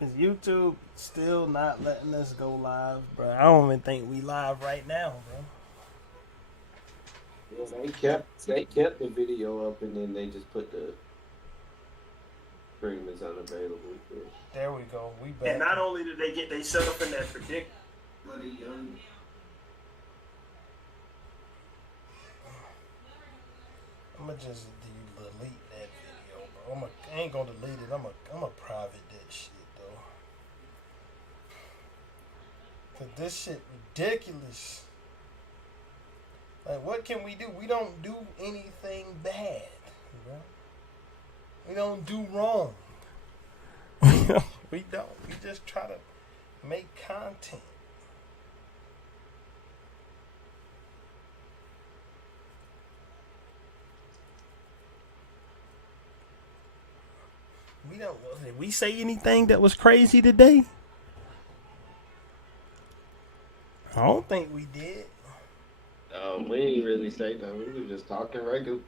Is YouTube still not letting us go live, bro? I don't even think we live right now, bro. Yeah, they kept the video up and then they just put the stream is unavailable. There we go. We back. And not only did they get themselves in that predicament, but I'ma just delete that video, bro. I ain't gonna delete it. I'ma private that shit though. Cause this shit ridiculous. Like, what can we do? We don't do anything bad, bro. We don't do wrong. We don't. We just try to make content. We don't. Did we say anything that was crazy today? I don't think we did. We ain't really say nothing. We were just talking regular.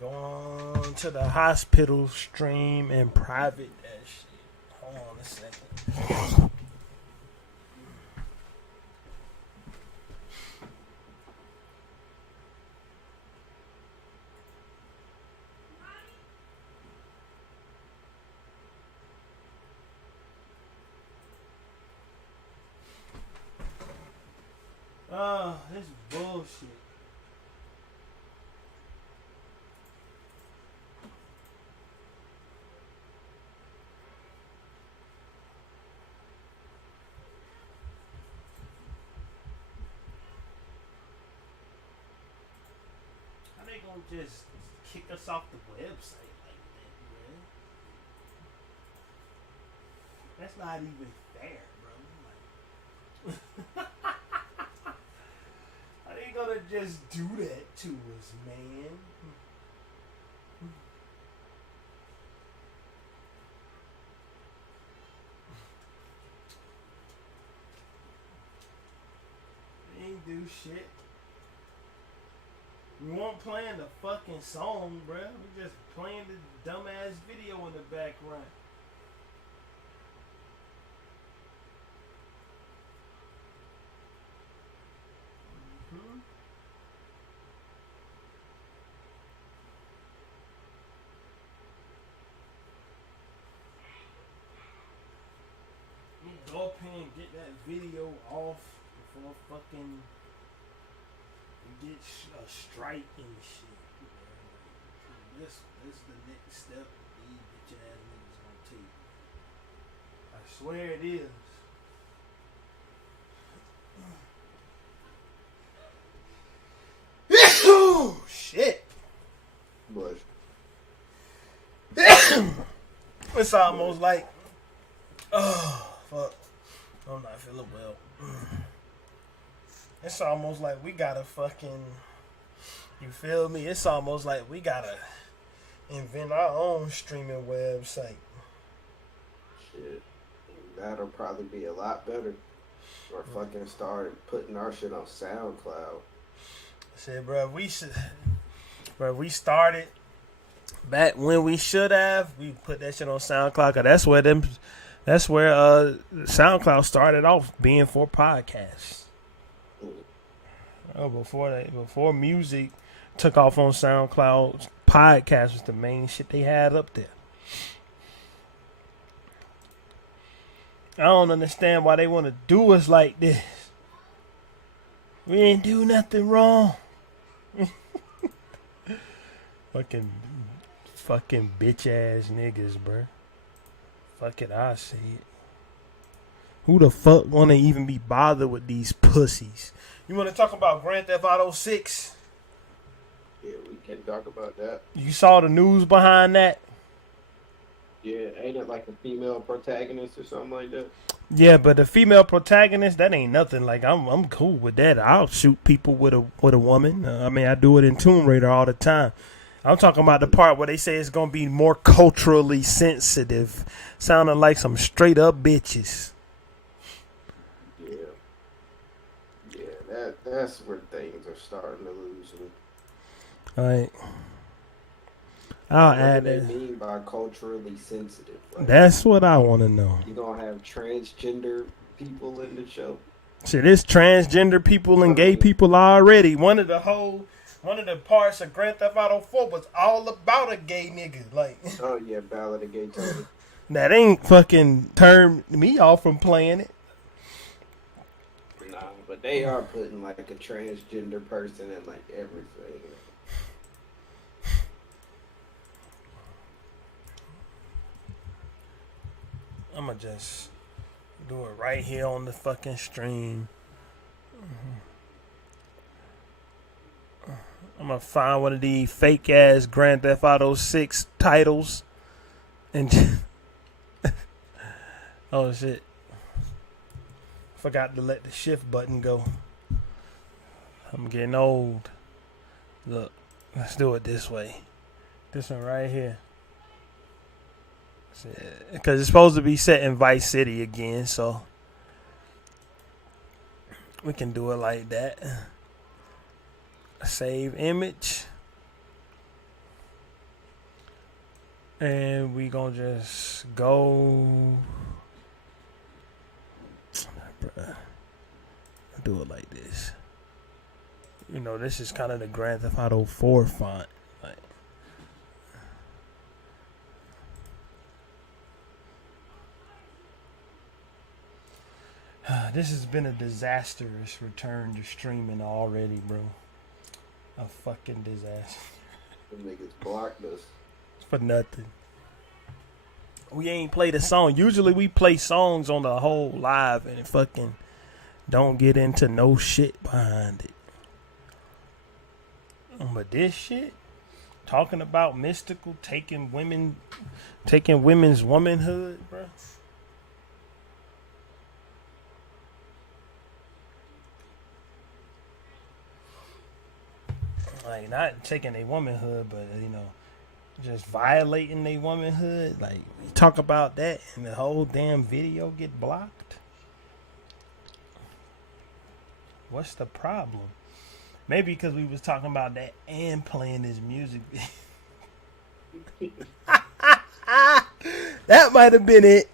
Go on to the hospital stream and private that shit. Hold on a second. Oh, this bullshit. How they gonna just kick us off the website like that, man? That's not even fair, bro. Like, how they gonna just do that to us, man? They ain't do shit. We weren't playing the fucking song, bruh. We just playing the dumbass video in the background. Mm-hmm. Go up here and get that video off before fucking we get a strike and shit. This is the next step these bitch ass niggas gonna take. I swear it is. Oh shit! But It's almost like, oh fuck, I'm not feeling well. It's almost like we gotta fucking, you feel me? It's almost like we gotta invent our own streaming website. shit, that'll probably be a lot better. Or fucking start putting our shit on SoundCloud. Said, we started back when we should have. We put that shit on SoundCloud. 'Cause that's where SoundCloud started off being for podcasts. Oh, before music took off on SoundCloud, podcast was the main shit they had up there. I don't understand why they want to do us like this. We ain't do nothing wrong. Fucking bitch ass niggas, bruh. Fuck it, I see it. Who the fuck wanna even be bothered with these pussies? You wanna talk about Grand Theft Auto 6? Yeah, we can talk about that. You saw the news behind that? Yeah, ain't it like a female protagonist or something like that? Yeah, but the female protagonist, that ain't nothing. Like I'm cool with that. I'll shoot people with a woman. I mean, I do it in Tomb Raider all the time. I'm talking about the part where they say it's gonna be more culturally sensitive, sounding like some straight up bitches. Yeah. That's where things are starting to lose me. Like, I'll What do add they that. mean by culturally sensitive? Like, That's what I want to know. you gonna have transgender people in the show? Shit, it's transgender people and gay people already. One of the parts of Grand Theft Auto 4 was all about a gay nigga. Like, Oh yeah, Ballad of Gay Tony. that ain't fucking turned me off from playing it. Nah, but they are putting like a transgender person in like everything. I'ma just do it right here on the fucking stream. I'm gonna find one of these fake ass Grand Theft Auto 6 titles and oh shit. Forgot to let the shift button go. I'm getting old. Look, let's do it this way. This one right here. Because it's supposed to be set in Vice City again, so we can do it like that. Save image. And we gonna just go. Bruh. Do it like this. You know, this is kind of the Grand Theft Auto 4 font. Like, this has been a disastrous return to streaming already, bro. A fucking disaster. Them niggas blocked us. For nothing. We ain't played a song. Usually we play songs on the whole live and fucking don't get into no shit behind it. But this shit, talking about mystical, taking women's womanhood, bro. Like, not taking a womanhood, but, you know, just violating their womanhood. Like, you talk about that and the whole damn video get blocked. What's the problem? Maybe because we was talking about that and playing this music. That might have been it.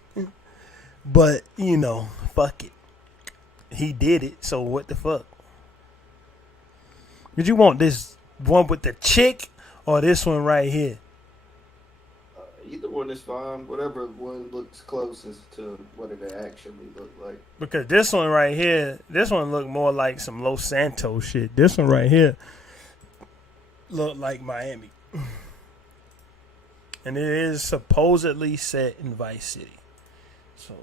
But, you know, fuck it. He did it, so what the fuck? Did you want this one with the chick or this one right here? Either one is fine. Whatever one looks closest to what it actually looked like. Because this one right here, this one look more like some Los Santos shit. This one right here look like Miami. And it is supposedly set in Vice City. So,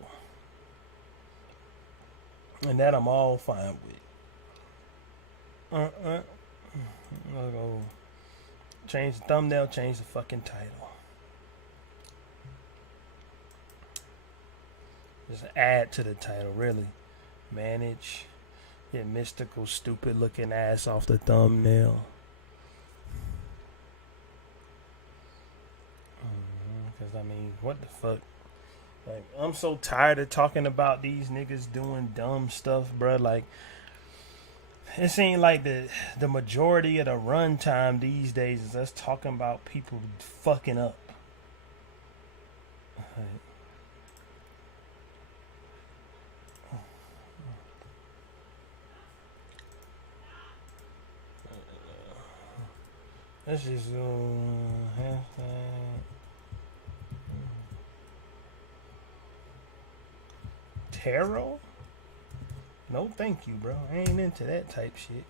and that I'm all fine with. I'll go change the thumbnail, change the fucking title. Just add to the title, really. Manage your mystical, stupid looking ass off the thumbnail. Because, I mean, what the fuck? Like, I'm so tired of talking about these niggas doing dumb stuff, bruh. Like, it seems like the majority of the runtime these days is us talking about people fucking up. Like, let's just go hashtag tarot. No, thank you, bro. I ain't into that type shit.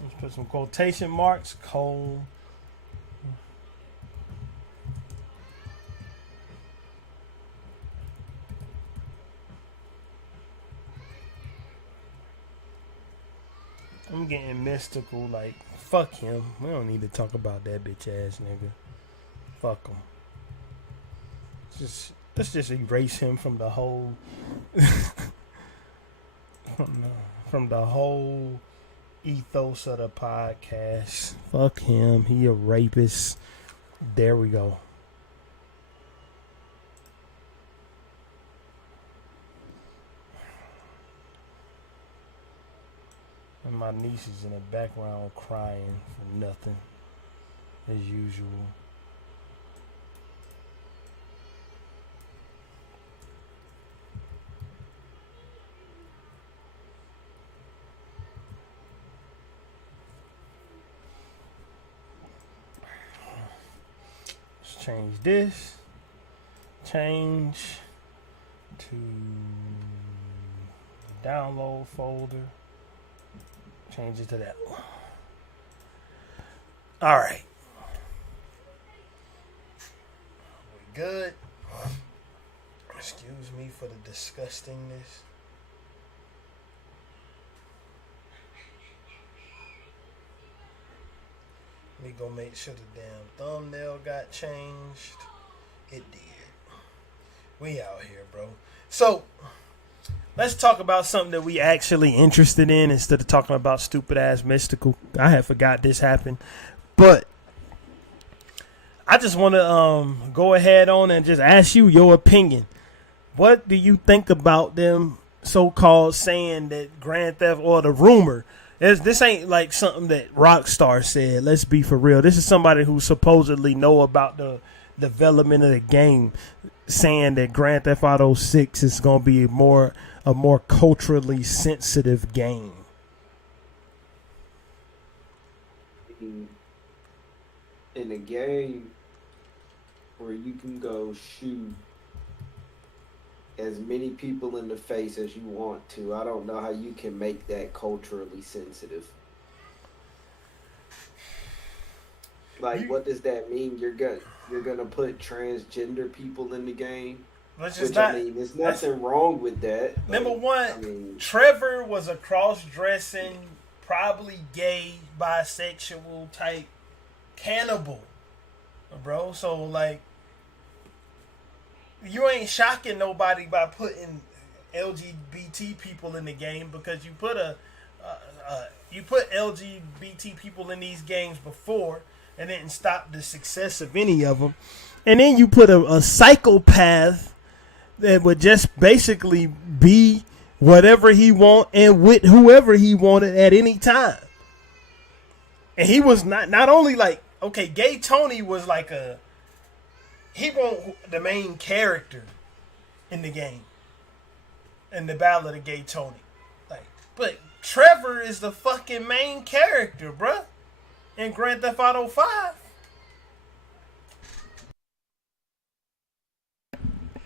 Let's put some quotation marks. Cold. I'm getting mystical. Like, fuck him. We don't need to talk about that bitch ass nigga. Fuck him. Just Let's just erase him from the whole from the whole ethos of the podcast. Fuck him. He a rapist. There we go. And my niece is in the background crying for nothing, as usual. Let's change this. Change to the download folder. Change it to that one. All right. We good? Excuse me for the disgustingness. Let me go make sure the damn thumbnail got changed. It did. We out here, bro. So, let's talk about something that we actually interested in instead of talking about stupid ass mystical. I had forgot this happened. But I just want to go ahead on and just ask you your opinion. What do you think about them so-called saying that Grand Theft, or the rumor, this ain't like something that Rockstar said. Let's be for real. This is somebody who supposedly know about the development of the game, saying that Grand Theft Auto 6 is going to be a more culturally sensitive game. In a game where you can go shoot as many people in the face as you want to, I don't know how you can make that culturally sensitive. Like, what does that mean? You're gonna put transgender people in the game? I mean, there's nothing wrong with that. Number one, Trevor was a cross-dressing, probably gay, bisexual type cannibal, bro. So, like, you ain't shocking nobody by putting LGBT people in the game, because you put LGBT people in these games before and didn't stop the success of any of them. And then you put a psychopath that would just basically be whatever he want and with whoever he wanted at any time. And he was not only like, okay, Gay Tony was like he wasn't the main character in the game, in the Ballad of Gay Tony. Like, but Trevor is the fucking main character, bruh, in Grand Theft Auto 5.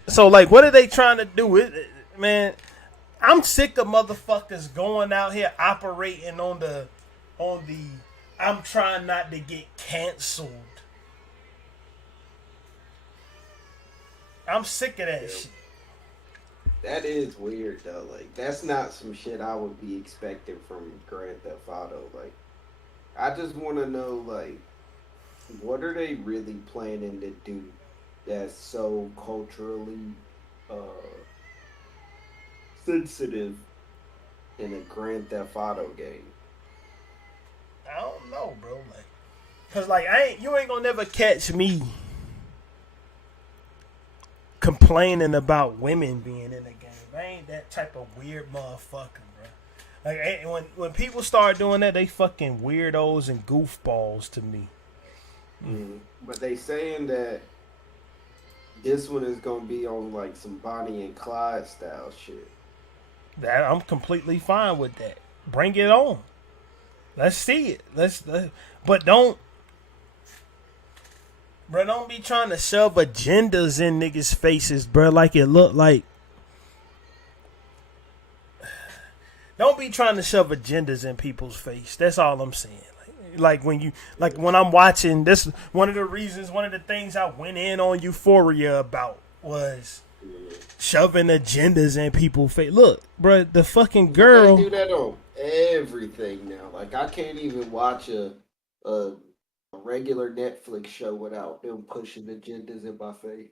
So, like, what are they trying to do? Man, I'm sick of motherfuckers going out here operating on the I'm trying not to get canceled. I'm sick of that shit. That is weird, though. Like, that's not some shit I would be expecting from Grand Theft Auto. Like, I just want to know, like, what are they really planning to do that's so culturally sensitive in a Grand Theft Auto game? I don't know, bro. Like, cause like you ain't gonna never catch me complaining about women being in the game. I ain't that type of weird motherfucker, bro. Like, when people start doing that, they fucking weirdos and goofballs to me. But they saying that this one is gonna be on like some Bonnie and Clyde style shit. That I'm completely fine with that. Bring it on. Let's see it. But don't be trying to shove agendas in niggas' faces, bro. Like it look like. Don't be trying to shove agendas in people's face. That's all I'm saying. Like when I'm watching this, one of the things I went in on Euphoria about was shoving agendas in people's face. Look, bro, the fucking girl. They do that on everything now. Like, I can't even watch a regular Netflix show without them pushing agendas in my face.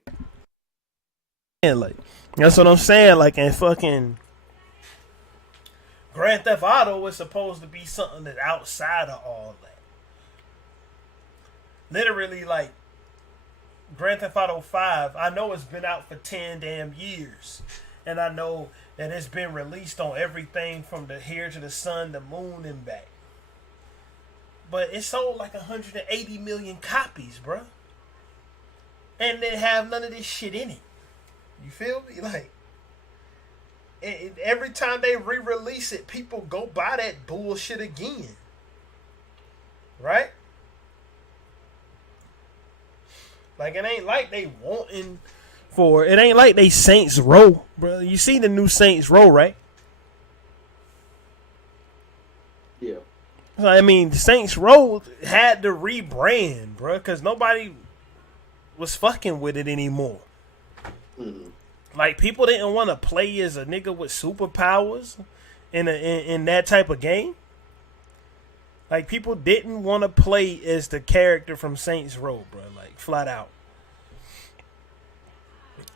And like that's what I'm saying. Like in fucking Grand Theft Auto was supposed to be something that's outside of all that. Literally, like Grand Theft Auto 5, I know it's been out for 10 damn years. And I know that it's been released on everything from the here to the sun, the moon, and back. But it sold like 180 million copies, bruh. And they have none of this shit in it. You feel me? Like, every time they re-release it, people go buy that bullshit again. Right? Like, it ain't like they wanting for... It ain't like they Saints Row, bro. You see the new Saints Row, right? Yeah. I mean, Saints Row had to rebrand, bro, because nobody was fucking with it anymore. Mm-hmm. Like, people didn't want to play as a nigga with superpowers in that type of game. Like, people didn't want to play as the character from Saints Row, bro. Like, flat out.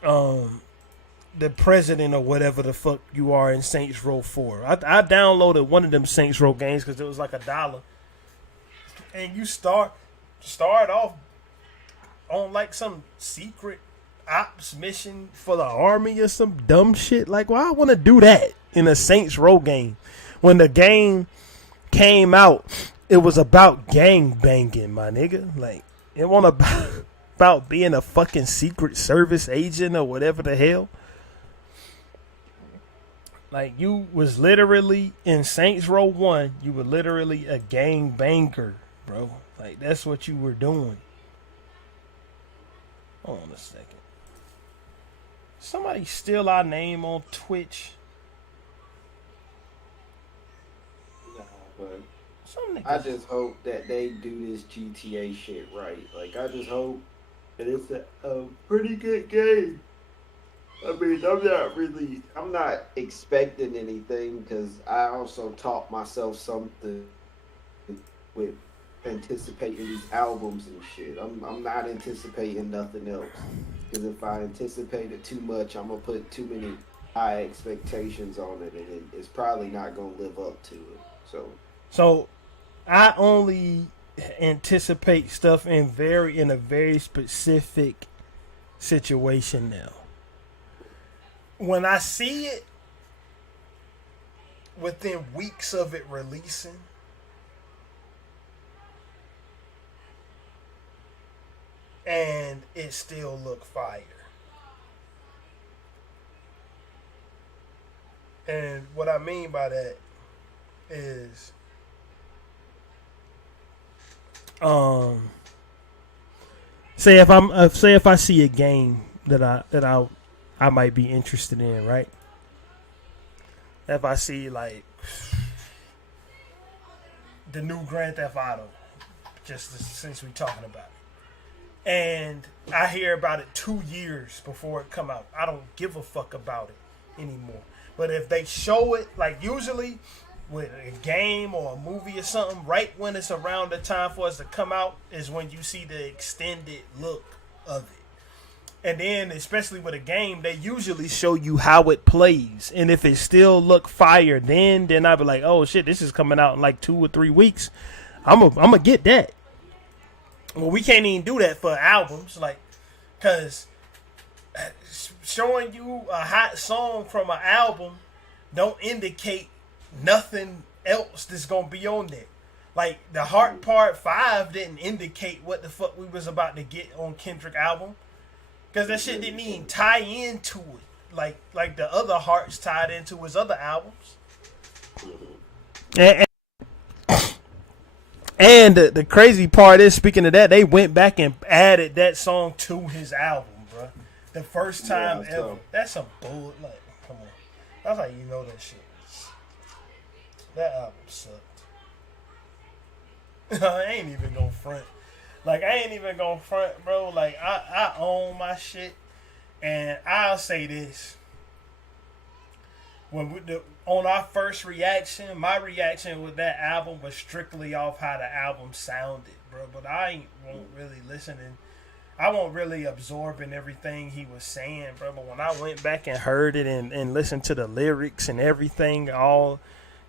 The president or whatever the fuck you are in Saints Row 4. I downloaded one of them Saints Row games because it was like $1. And you start off on like some secret ops mission for the army or some dumb shit. Like, why I want to do that in a Saints Row game? When the game came out, it was about gang banging, my nigga. Like, it wasn't about being a fucking Secret Service agent or whatever the hell. Like, you was literally in Saints Row 1, you were literally a gang banger, bro. Like, that's what you were doing. Hold on a second. Somebody steal our name on Twitch. Nah, but Some niggas. I just hope that they do this GTA shit right. Like, I just hope that it's a pretty good game. I mean, I'm not expecting anything because I also taught myself something with anticipating these albums and shit. I'm not anticipating nothing else because if I anticipated too much, I'm gonna put too many high expectations on it, and it's probably not gonna live up to it. So I only anticipate stuff in a very specific situation now. When I see it within weeks of it releasing, and it still look fire. And what I mean by that is say if I see a game that I might be interested in, right? If I see like the new Grand Theft Auto, since we talking about it, and I hear about it 2 years before it come out, I don't give a fuck about it anymore. But if they show it, like usually with a game or a movie or something, right when it's around the time for us to come out is when you see the extended look of it. And then, especially with a game, they usually show you how it plays. And if it still look fire, then I'll be like, oh shit, this is coming out in like 2 or 3 weeks. I'm gonna get that. Well, we can't even do that for albums, like, cause showing you a hot song from an album don't indicate nothing else that's gonna be on there. Like the Heart Part 5 didn't indicate what the fuck we was about to get on Kendrick album. Cause that shit didn't even tie into it, like the other Hearts tied into his other albums. And the crazy part is, speaking of that, they went back and added that song to his album, bro. The first time ever. So. That's some bull. Like, come on, that's how you know that shit. That album sucked. I ain't even gonna front. Like, I ain't even gonna front, bro. Like, I own my shit. And I'll say this. On our first reaction, my reaction with that album was strictly off how the album sounded, bro. But I won't really listening I wasn't really absorbing everything he was saying, bro. But when I went back and heard it and listened to the lyrics and everything, all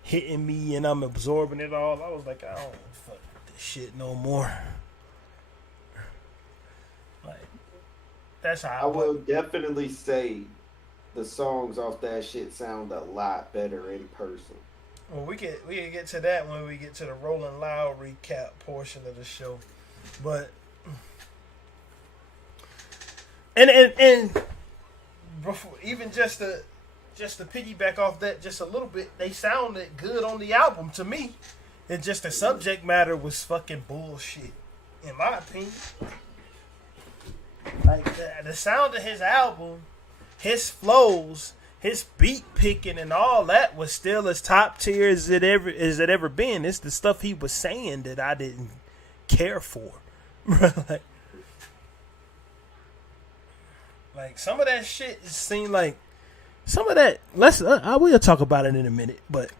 hitting me and I'm absorbing it all, I was like, I don't fuck this shit no more. Like, that's how I will definitely say the songs off that shit sound a lot better in person. Well, we can get to that when we get to the Rolling Loud recap portion of the show, but and before, even just to piggyback off that just a little bit, they sounded good on the album to me. It just the subject matter was fucking bullshit, in my opinion. Like the sound of his album, his flows, his beat picking and all that was still as top tier as it ever been. It's the stuff he was saying that I didn't care for. like some of that shit seemed like some of that. We'll talk about it in a minute, but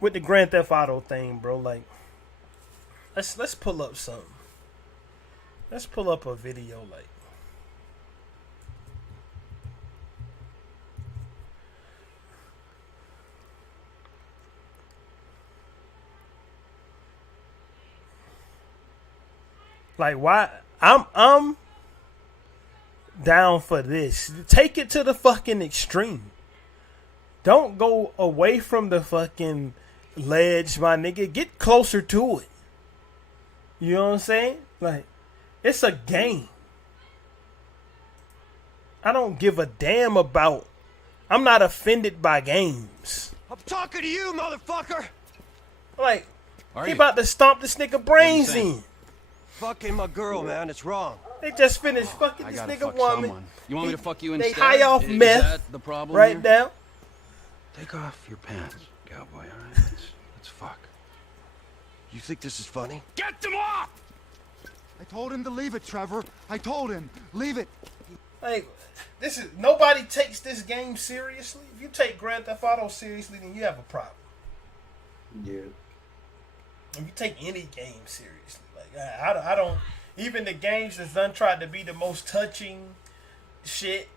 with the Grand Theft Auto thing, bro, like let's pull up something. Let's pull up a video like why I'm down for this. Take it to the fucking extreme. Don't go away from the fucking ledge, my nigga. Get closer to it. You know what I'm saying? Like, it's a game. I don't give a damn about. I'm not offended by games. I'm talking to you, motherfucker. Like, he about to stomp this nigga brains in. Fucking my girl, man. It's wrong. They just finished fucking this nigga fuck woman. Someone. You want me to fuck you They instead? high off Is meth. that the problem right here? now. Take off your pants, cowboy. All right, let's fuck. You think this is funny? Get them off! I told him to leave it, Trevor. I told him. Leave it. Like, this is nobody takes this game seriously. If you take Grand Theft Auto seriously, then you have a problem. Yeah. If you take any game seriously, like I don't. Even the games that's done tried to be the most touching shit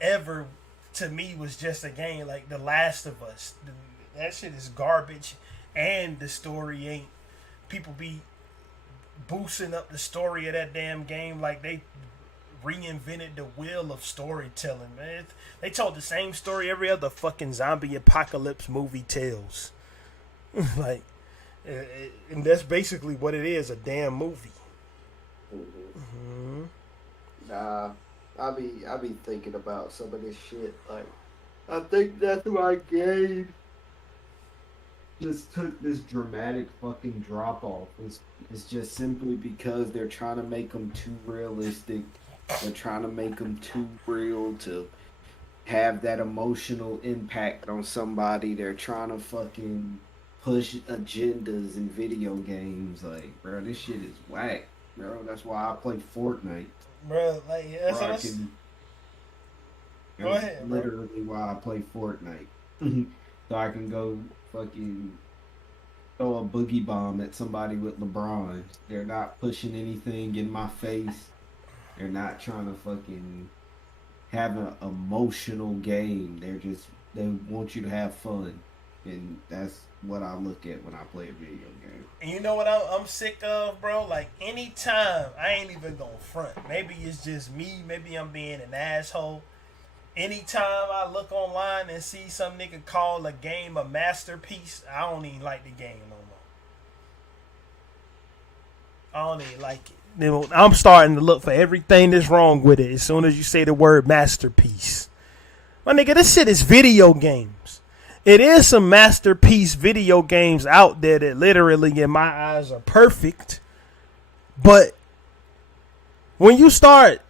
ever, to me was just a game. Like The Last of Us, that shit is garbage, and the story ain't. People be boosting up the story of that damn game like they reinvented the wheel of storytelling, man. They told the same story every other fucking zombie apocalypse movie tells. Like, and that's basically what it is, a damn movie. Mm-hmm. Nah, I be thinking about some of this shit. Like, I think that's why game just took this dramatic fucking drop off. It's just simply because they're trying to make them too realistic. They're trying to make them too real to have that emotional impact on somebody. They're trying to fucking push agendas in video games. Like, bro, this shit is whack, bro. That's why I play Fortnite. Bro, like, that's go ahead, bro. Literally why I play Fortnite. So I can go fucking throw a boogie bomb at somebody with LeBron. They're not pushing anything in my face. They're not trying to fucking have an emotional game. They want you to have fun. And that's what I look at when I play a video game. And you know what I'm sick of, bro? Like, anytime, I ain't even gonna front. Maybe it's just me. Maybe I'm being an asshole. Anytime I look online and see some nigga call a game a masterpiece, I don't even like the game no more. I don't even like it. I'm starting to look for everything that's wrong with it as soon as you say the word masterpiece. My nigga, this shit is video games. It is some masterpiece video games out there that literally in my eyes are perfect. But when you start,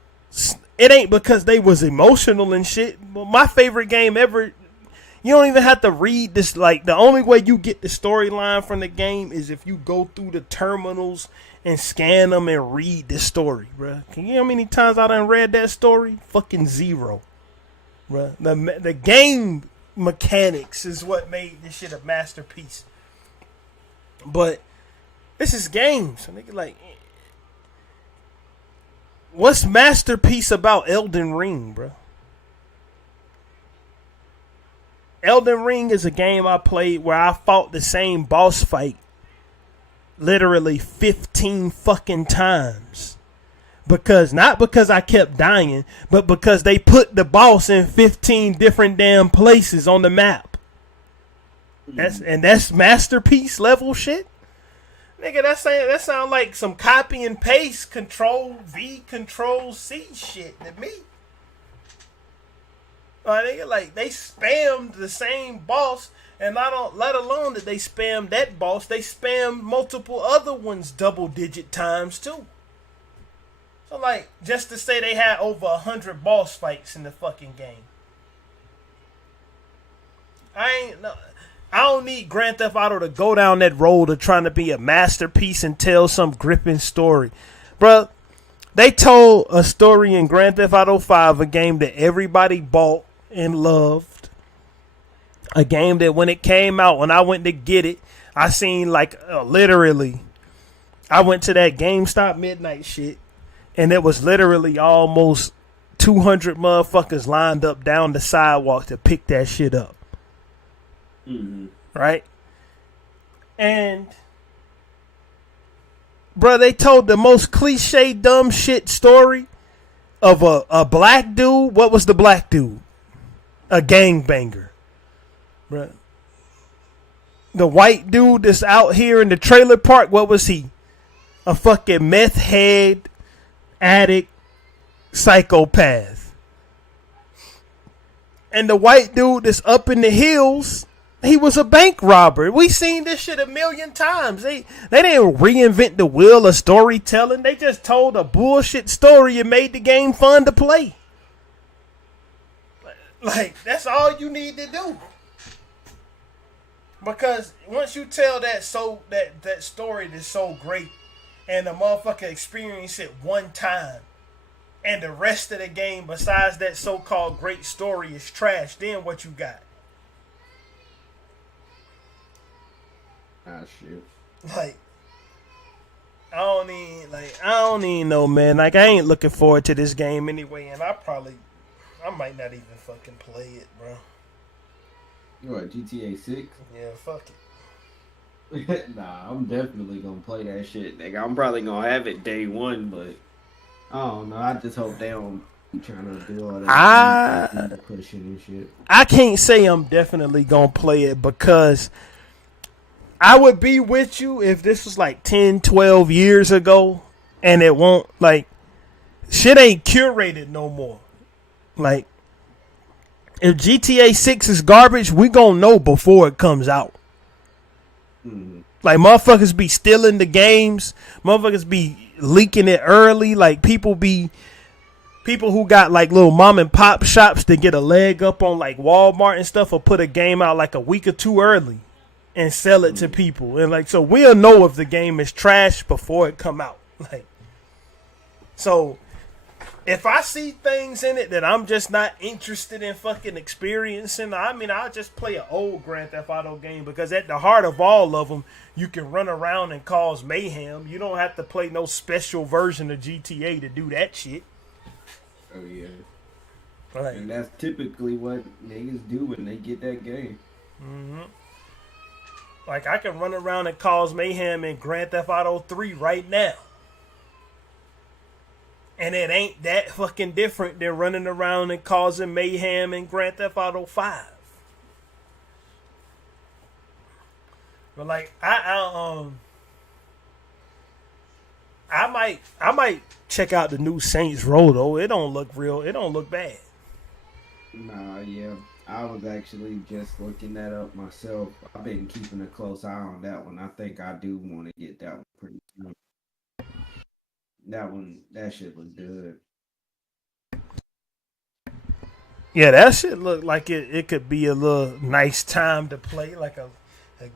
it ain't because they was emotional and shit. But my favorite game ever, you don't even have to read this. Like, the only way you get the storyline from the game is if you go through the terminals and scan them and read the story, bruh. Can you know how many times I done read that story? Fucking zero, bruh. The game mechanics is what made this shit a masterpiece. But this is games, so nigga, like, what's masterpiece about Elden Ring, bro? Elden Ring is a game I played where I fought the same boss fight literally 15 fucking times. Not because I kept dying, but because they put the boss in 15 different damn places on the map. That's masterpiece level shit. Nigga, that sound like some copy and paste Control V, Control C shit to me. Like they spammed the same boss, and let alone that they spammed that boss, they spammed multiple other ones double-digit times too. So like, just to say they had over 100 boss fights in the fucking game. I don't need Grand Theft Auto to go down that road of trying to be a masterpiece and tell some gripping story. Bruh, they told a story in Grand Theft Auto 5, a game that everybody bought and loved. A game that when it came out, when I went to get it, I seen like literally, I went to that GameStop midnight shit, and it was literally almost 200 motherfuckers lined up down the sidewalk to pick that shit up. Mm-hmm. Right? And, bro, they told the most cliche dumb shit story of a black dude. What was the black dude? A gangbanger. Bro. The white dude that's out here in the trailer park, what was he? A fucking meth head, addict, psychopath. And the white dude that's up in the hills, he was a bank robber. We seen this shit a million times. They didn't reinvent the wheel of storytelling. They just told a bullshit story and made the game fun to play. Like, that's all you need to do. Because once you tell that story that's so great, and the motherfucker experience it one time, and the rest of the game besides that so-called great story is trash, then what you got? Ah, shit. Like, I don't even know, man. Like, I ain't looking forward to this game anyway, and I might not even fucking play it, bro. You what, GTA 6? Yeah, fuck it. Nah, I'm definitely gonna play that shit, nigga. I'm probably gonna have it day one, but I don't know. I just hope they don't be trying to do all that pushing and shit. I can't say I'm definitely gonna play it because I would be with you if this was like 10, 12 years ago, and it won't, like, shit ain't curated no more. Like, if GTA 6 is garbage, we gonna know before it comes out. Mm-hmm. Like, motherfuckers be stealing the games. Motherfuckers be leaking it early. Like, people who got like little mom and pop shops to get a leg up on like Walmart and stuff will put a game out like a week or two early and sell it to people. And like, so we'll know if the game is trash before it come out. Like, so if I see things in it that I'm just not interested in fucking experiencing, I mean, I'll just play an old Grand Theft Auto game, because at the heart of all of them, you can run around and cause mayhem. You don't have to play no special version of GTA to do that shit. Oh, yeah. Like, And that's typically what niggas do when they get that game. mm-hmm. Like, I can run around and cause mayhem in Grand Theft Auto 3 right now. And it ain't that fucking different than running around and causing mayhem in Grand Theft Auto 5. But like, I might check out the new Saints Row though. It don't look bad. Nah, yeah. I was actually just looking that up myself. I've been keeping a close eye on that one. I think I do want to get that one pretty soon. That shit was good. Yeah, that shit look like it could be a little nice time to play, like a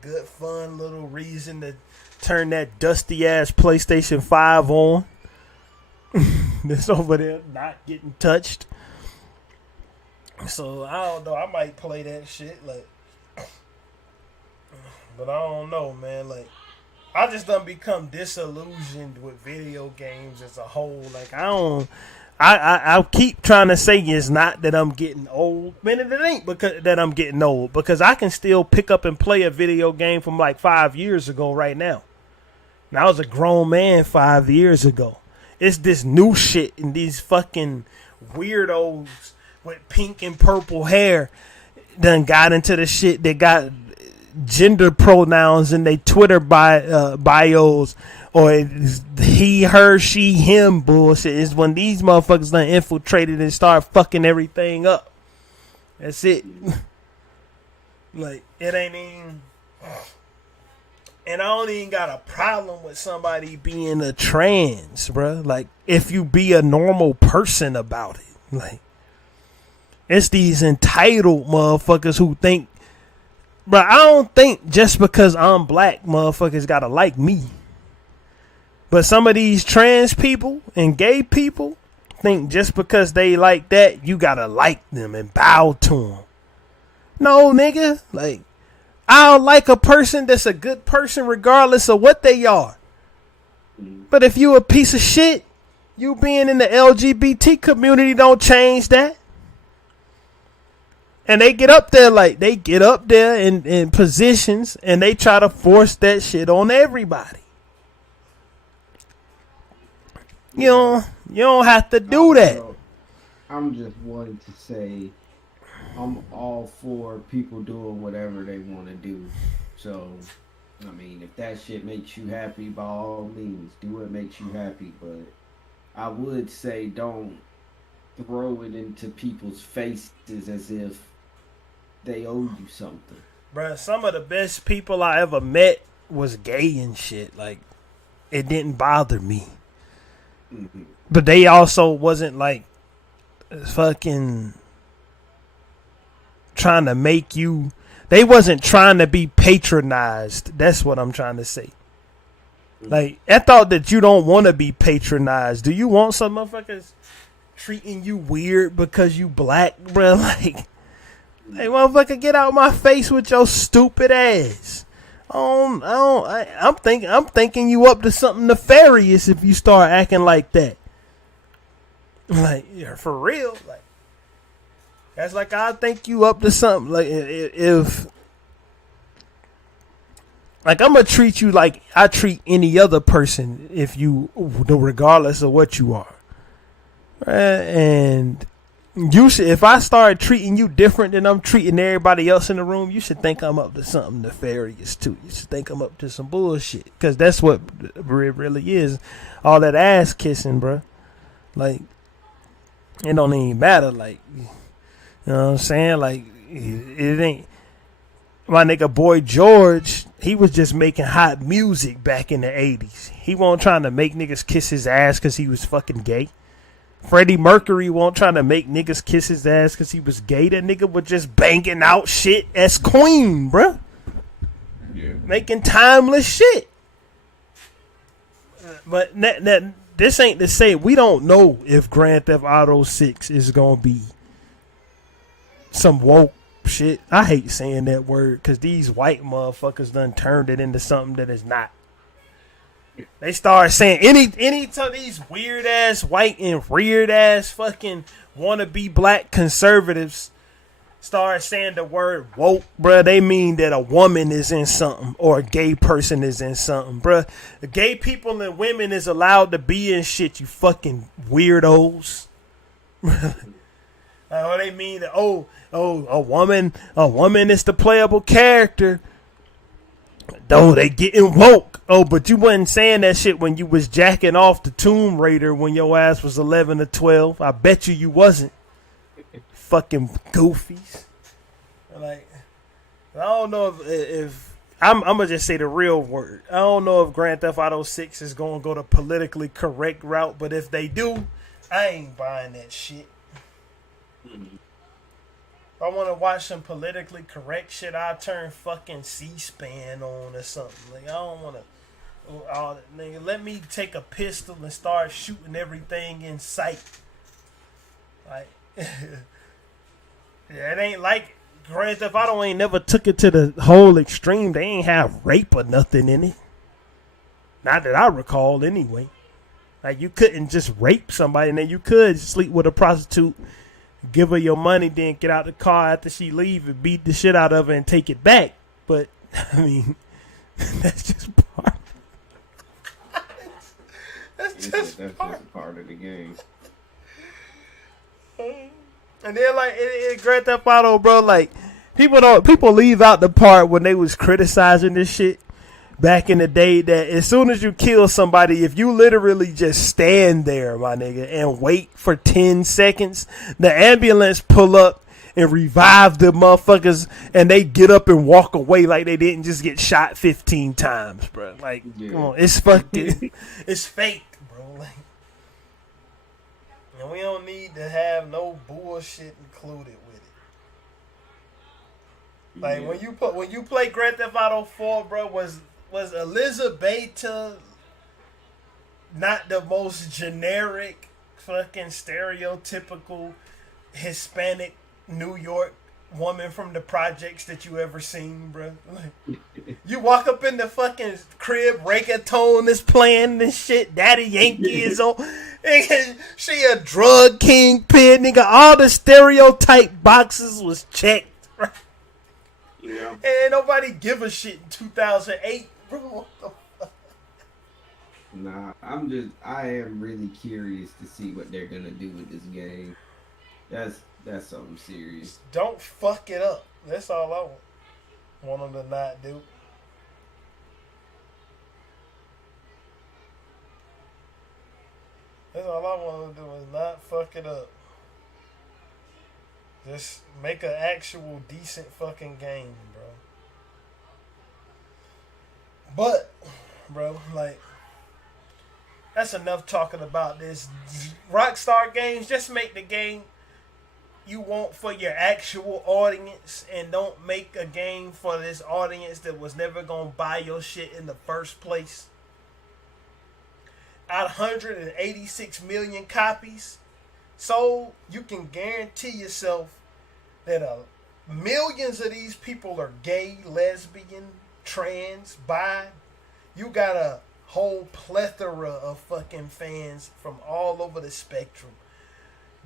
good fun little reason to turn that dusty ass PlayStation 5 on. That's over there not getting touched. So I don't know, I might play that shit, like, but I don't know, man. Like, I just done become disillusioned with video games as a whole. Like I keep trying to say it's not that I'm getting old. Man, it ain't because that I'm getting old, because I can still pick up and play a video game from like 5 years ago right now. And I was a grown man 5 years ago. It's this new shit and these fucking weirdos with pink and purple hair done got into the shit that got gender pronouns in their Twitter bios, or he, her, she, him bullshit. Is when these motherfuckers done infiltrated and start fucking everything up. That's it. Like, it ain't even... And I don't even got a problem with somebody being a trans, bruh. Like, if you be a normal person about it. Like, it's these entitled motherfuckers who think, bruh, I don't think just because I'm black, motherfuckers gotta like me. But some of these trans people and gay people think just because they like that, you gotta like them and bow to them. No, nigga. Like, I'll like a person that's a good person regardless of what they are. But if you a piece of shit, you being in the LGBT community don't change that. And they get up there in positions and they try to force that shit on everybody. You don't have to do that. I'm just wanting to say I'm all for people doing whatever they want to do. So, I mean, if that shit makes you happy, by all means, do what makes you happy. But I would say don't throw it into people's faces as if they owe you something. Bruh, some of the best people I ever met was gay and shit. Like, it didn't bother me. Mm-hmm. But they also wasn't like fucking trying to make you, they wasn't trying to be patronized. That's what I'm trying to say. Like, I thought that you don't want to be patronized. Do you want some motherfuckers treating you weird because you black, bro? Like, hey, motherfucker, get out my face with your stupid ass. I'm thinking you up to something nefarious if you start acting like that. Like, yeah, for real. Like, that's like, I think you up to something. Like, if like, I'm gonna treat you like I treat any other person, regardless of what you are. And you should, if I start treating you different than I'm treating everybody else in the room, you should think I'm up to something nefarious too. You should think I'm up to some bullshit, because that's what it really is. All that ass kissing, bro. Like, it don't even matter. Like, you know what I'm saying? Like, it ain't. My nigga Boy George, he was just making hot music back in the 80s. He wasn't trying to make niggas kiss his ass because he was fucking gay. Freddie Mercury won't try to make niggas kiss his ass because he was gay. That nigga was just banging out shit as Queen, bruh. Yeah. Making timeless shit. But this ain't to say we don't know if Grand Theft Auto 6 is going to be some woke shit. I hate saying that word because these white motherfuckers done turned it into something that is not. They start saying any of these weird ass white and weird ass fucking wannabe black conservatives start saying the word woke, bruh. They mean that a woman is in something or a gay person is in something, bruh. The gay people and women is allowed to be in shit, you fucking weirdos. They mean that a woman is the playable character. Though they getting woke. Oh, but you wasn't saying that shit when you was jacking off the Tomb Raider when your ass was 11 or 12. I bet you wasn't. Fucking goofies. Like, I don't know if I'm gonna just say the real word. I don't know if Grand Theft Auto 6 is gonna go the politically correct route, but if they do, I ain't buying that shit. If I want to watch some politically correct shit, I'll turn fucking C-SPAN on or something. Like, I don't want to. Nigga, let me take a pistol and start shooting everything in sight. Like, yeah, it ain't like Grand Theft Auto ain't never took it to the whole extreme. They ain't have rape or nothing in it. Not that I recall, anyway. Like, you couldn't just rape somebody, and then you could sleep with a prostitute, give her your money, then get out the car after she leave and beat the shit out of her and take it back. But, I mean, that's just part. That's just a part of the game. And then, like, in Grand Theft Auto, bro, like, people leave out the part when they was criticizing this shit back in the day, that as soon as you kill somebody, if you literally just stand there, my nigga, and wait for 10 seconds, the ambulance pull up and revive the motherfuckers, and they get up and walk away like they didn't just get shot 15 times, bro. Like, come on, it's fucking, it's fake, bro. Like, and we don't need to have no bullshit included with it. Like, when you play Grand Theft Auto 4, bro, was Elizabeth not the most generic, fucking stereotypical Hispanic New York woman from the projects that you ever seen, bro? Like, you walk up in the fucking crib, reggaeton is playing and shit, Daddy Yankee is on, and she a drug kingpin, nigga. All the stereotype boxes was checked, right? Yeah. And ain't nobody give a shit in 2008, bro. What the fuck? Nah, I am really curious to see what they're gonna do with this game. That's something serious. Don't fuck it up. That's all I want them to not do. That's all I want them to do is not fuck it up. Just make an actual decent fucking game, bro. But, bro, like, that's enough talking about this. Rockstar Games, just make the game you want for your actual audience, and don't make a game for this audience that was never gonna buy your shit in the first place. Out of 186 million copies sold, you can guarantee yourself that millions of these people are gay, lesbian, trans, bi. You got a whole plethora of fucking fans from all over the spectrum.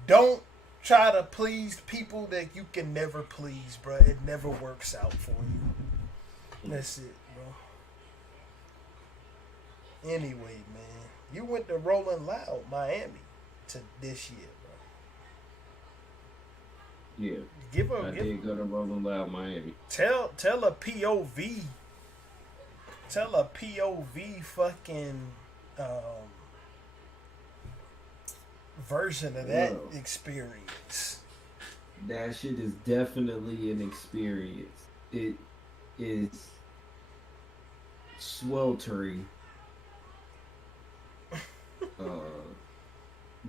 Don't try to please people that you can never please, bro. It never works out for you. That's it, bro. Anyway, man, you went to Rolling Loud, Miami, to this year, bro. Yeah. I did go to Rolling Loud, Miami. Tell a POV. Tell a POV fucking version of that experience. That shit is definitely an experience. It is sweltering.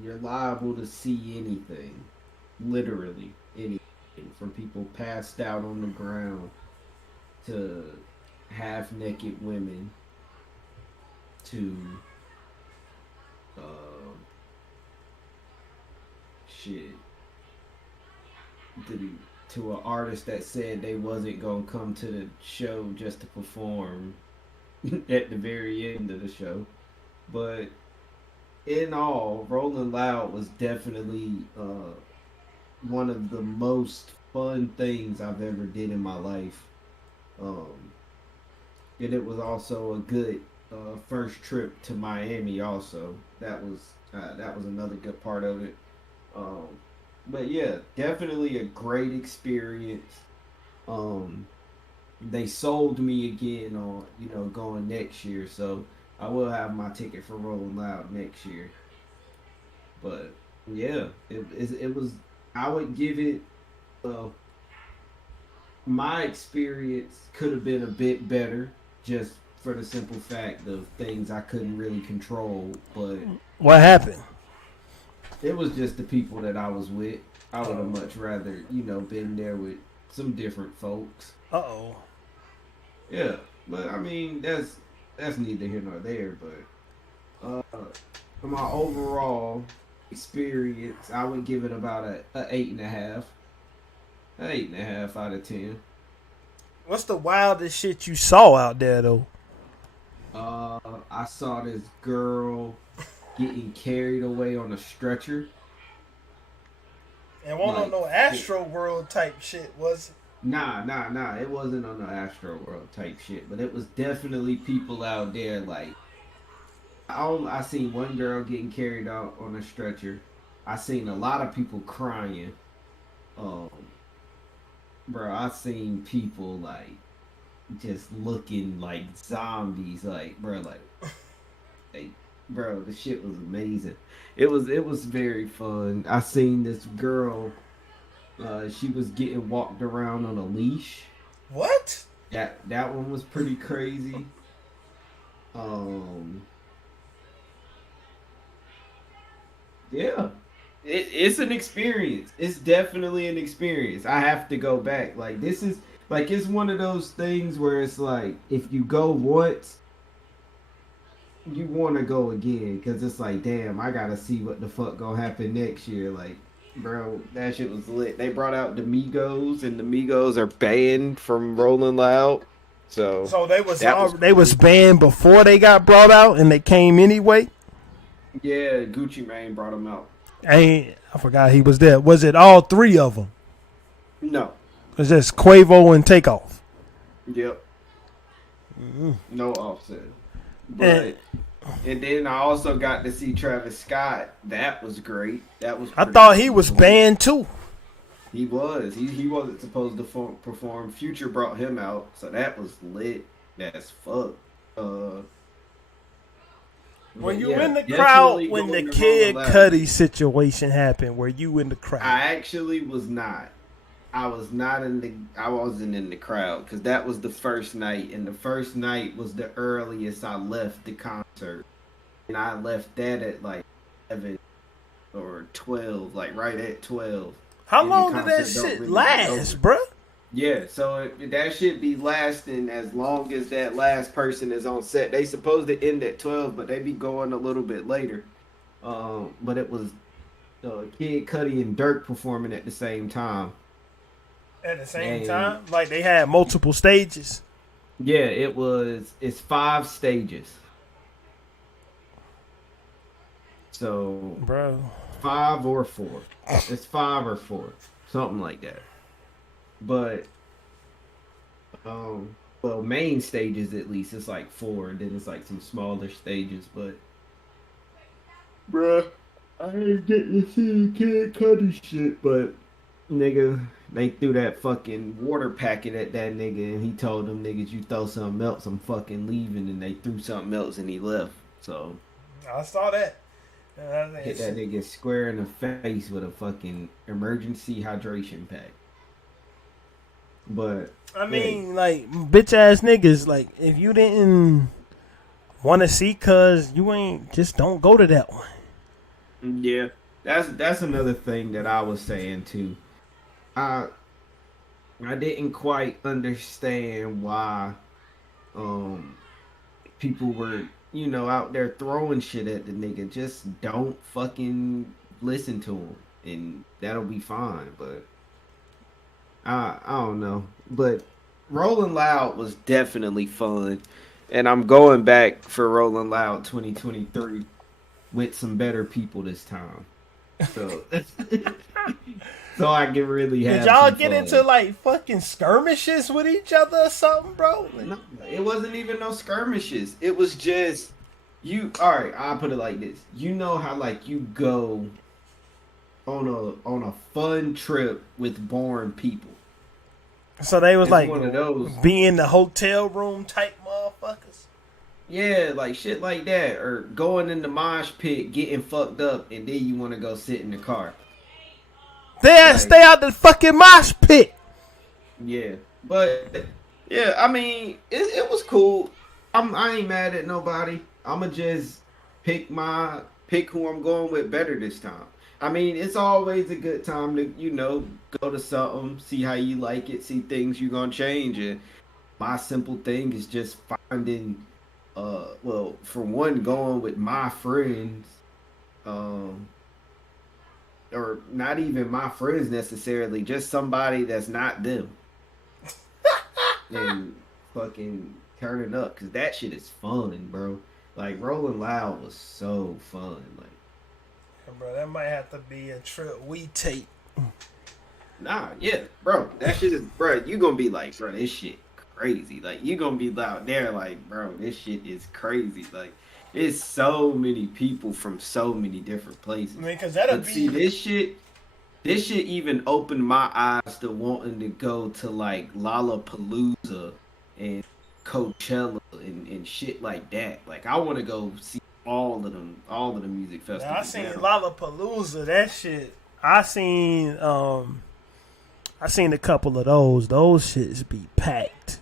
You're liable to see anything. Literally anything. From people passed out on the ground to half-naked women to to an artist that said they wasn't gonna come to the show just to perform at the very end of the show. But in all, Rolling Loud was definitely one of the most fun things I've ever did in my life. And it was also a good first trip to Miami also. That was another good part of it. But yeah, definitely a great experience. They sold me again on, going next year, so I will have my ticket for Rolling Loud next year. But yeah, it was. I would give it. My experience could have been a bit better, just for the simple fact of things I couldn't really control. But what happened? It was just the people that I was with. I would have much rather, been there with some different folks. Uh-oh. Yeah, but I mean, that's neither here nor there. But for my overall experience, I would give it about a 8.5. An 8.5 out of 10. What's the wildest shit you saw out there, though? I I saw this girl getting carried away on a stretcher. And won't Like, no Astro World type shit, was it? Nah. It wasn't on the Astro World type shit, but it was definitely people out there. Like, I seen one girl getting carried out on a stretcher. I seen a lot of people crying. Bro, I seen people like just looking like zombies. Like, bro, bro, the shit was amazing. It was very fun. I seen this girl. She was getting walked around on a leash. What? That one was pretty crazy. Yeah. It's an experience. It's definitely an experience. I have to go back. Like, this is like, it's one of those things where it's like, if you go once, you want to go again, because it's like, damn, I gotta see what the fuck gonna happen next year. Like, bro, that shit was lit. They brought out the Migos, and the Migos are banned from Rolling Loud. So they was banned before they got brought out, and they came anyway. Yeah, Gucci Mane brought them out. I forgot he was there. Was it all three of them? No. It was just Quavo and Takeoff. Yep. No Offset. But and then I also got to see Travis Scott. That was great. That was. I thought he was banned too. He was. He wasn't supposed to perform. Future brought him out, so that was lit as fuck. When you in the crowd, when the Kid Cudi situation happened, were you in the crowd? I actually was not. I wasn't in the crowd because that was the first night, and the first night was the earliest I left the concert, and I left that at like 11 or 12, like right at 12. How long did that shit last, bruh? Yeah, so that should be lasting as long as that last person is on set. They supposed to end at 12, but they be going a little bit later. But it was Kid Cudi and Dirk performing at the same time. At the same time? Like they had multiple stages? Yeah, it's 5 stages. So, bro, 5 or 4. It's 5 or 4, something like that. But, well, main stages at least it's like 4, and then it's like some smaller stages. But, bruh, I ain't getting to see the Kid Cudi shit, but nigga, they threw that fucking water packet at that nigga, and he told them niggas, you throw something else, I'm fucking leaving, and they threw something else, and he left. So I saw that. Hit that nigga square in the face with a fucking emergency hydration pack. But I mean, like, bitch ass niggas, like, if you didn't want to see, cuz you ain't, just don't go to that one. Yeah, that's another thing that I was saying too. I didn't quite understand why people were, out there throwing shit at the nigga. Just don't fucking listen to him, and that'll be fine. But I don't know. But Rolling Loud was definitely fun, and I'm going back for Rolling Loud 2023 with some better people this time. So so I can really have. Did y'all get into like fucking skirmishes with each other or something, bro? Like, no, it wasn't even no skirmishes. It was just alright, I'll put it like this. You know how like you go on a fun trip with boring people. So they was It's like one of those. be in the hotel room type motherfuckers. Yeah, like shit like that. Or going in the mosh pit, getting fucked up, and then you want to go sit in the car. Stay out the fucking mosh pit. Yeah, but yeah, I mean, it was cool. I ain't mad at nobody. I'ma just pick who I'm going with better this time. I mean, it's always a good time to go to something, see how you like it, see things you're gonna change. And my simple thing is just finding, well, for one, going with my friends, or not even my friends necessarily, just somebody that's not them. And fucking turning up, because that shit is fun, bro. Like Rolling Loud was so fun. Like, Bro, that might have to be a trip we take. nah, yeah, bro, that shit is, bro. You gonna be like, bro, this shit crazy. Like, you gonna be out there, like, bro, this shit is crazy. Like, it's so many people from so many different places. I mean, because that'll But be. see, this shit even opened my eyes to wanting to go to like Lollapalooza and Coachella and shit like that. Like, I want to go see all of them, all of the music festivals. Now, I seen now. Lollapalooza. That shit. I seen a couple of those. Those shits be packed.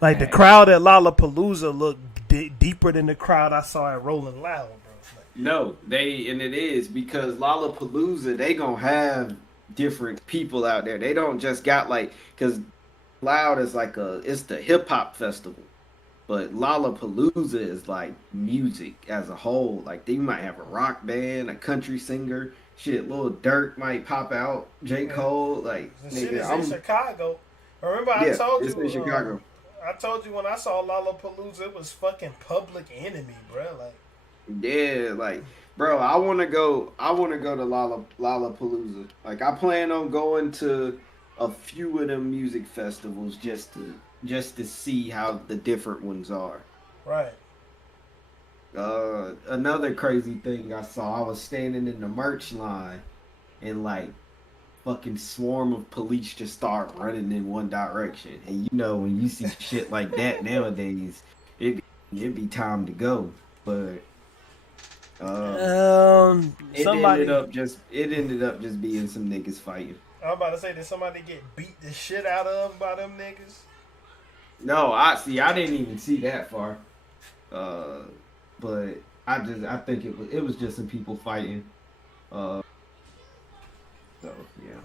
Like the crowd at Lollapalooza looked deeper than the crowd I saw at Rolling Loud, bro. Like, No, and it is because Lollapalooza, they gonna have different people out there. They don't just got like, because Loud is like it's the hip hop festival, but Lollapalooza is like music as a whole. Like, they might have a rock band, a country singer, shit. Lil Durk might pop out, J. Cole, like, the shit nigga, is in Chicago. Remember, I told it's you. in Chicago. I told you when I saw Lollapalooza, it was fucking Public Enemy, bro. Like, Yeah, like, bro, I want to go to Lollapalooza. Like, I plan on going to a few of them music festivals just to see how the different ones are. right. Another crazy thing I saw, I was standing in the merch line and like fucking swarm of police just start running in one direction. And you know, when you see shit like that nowadays, it'd be time to go. But it ended up just being some niggas fighting. I'm about to say, did somebody get beat the shit out of by them niggas? No, I didn't even see that far. But I think it was just some people fighting. So yeah.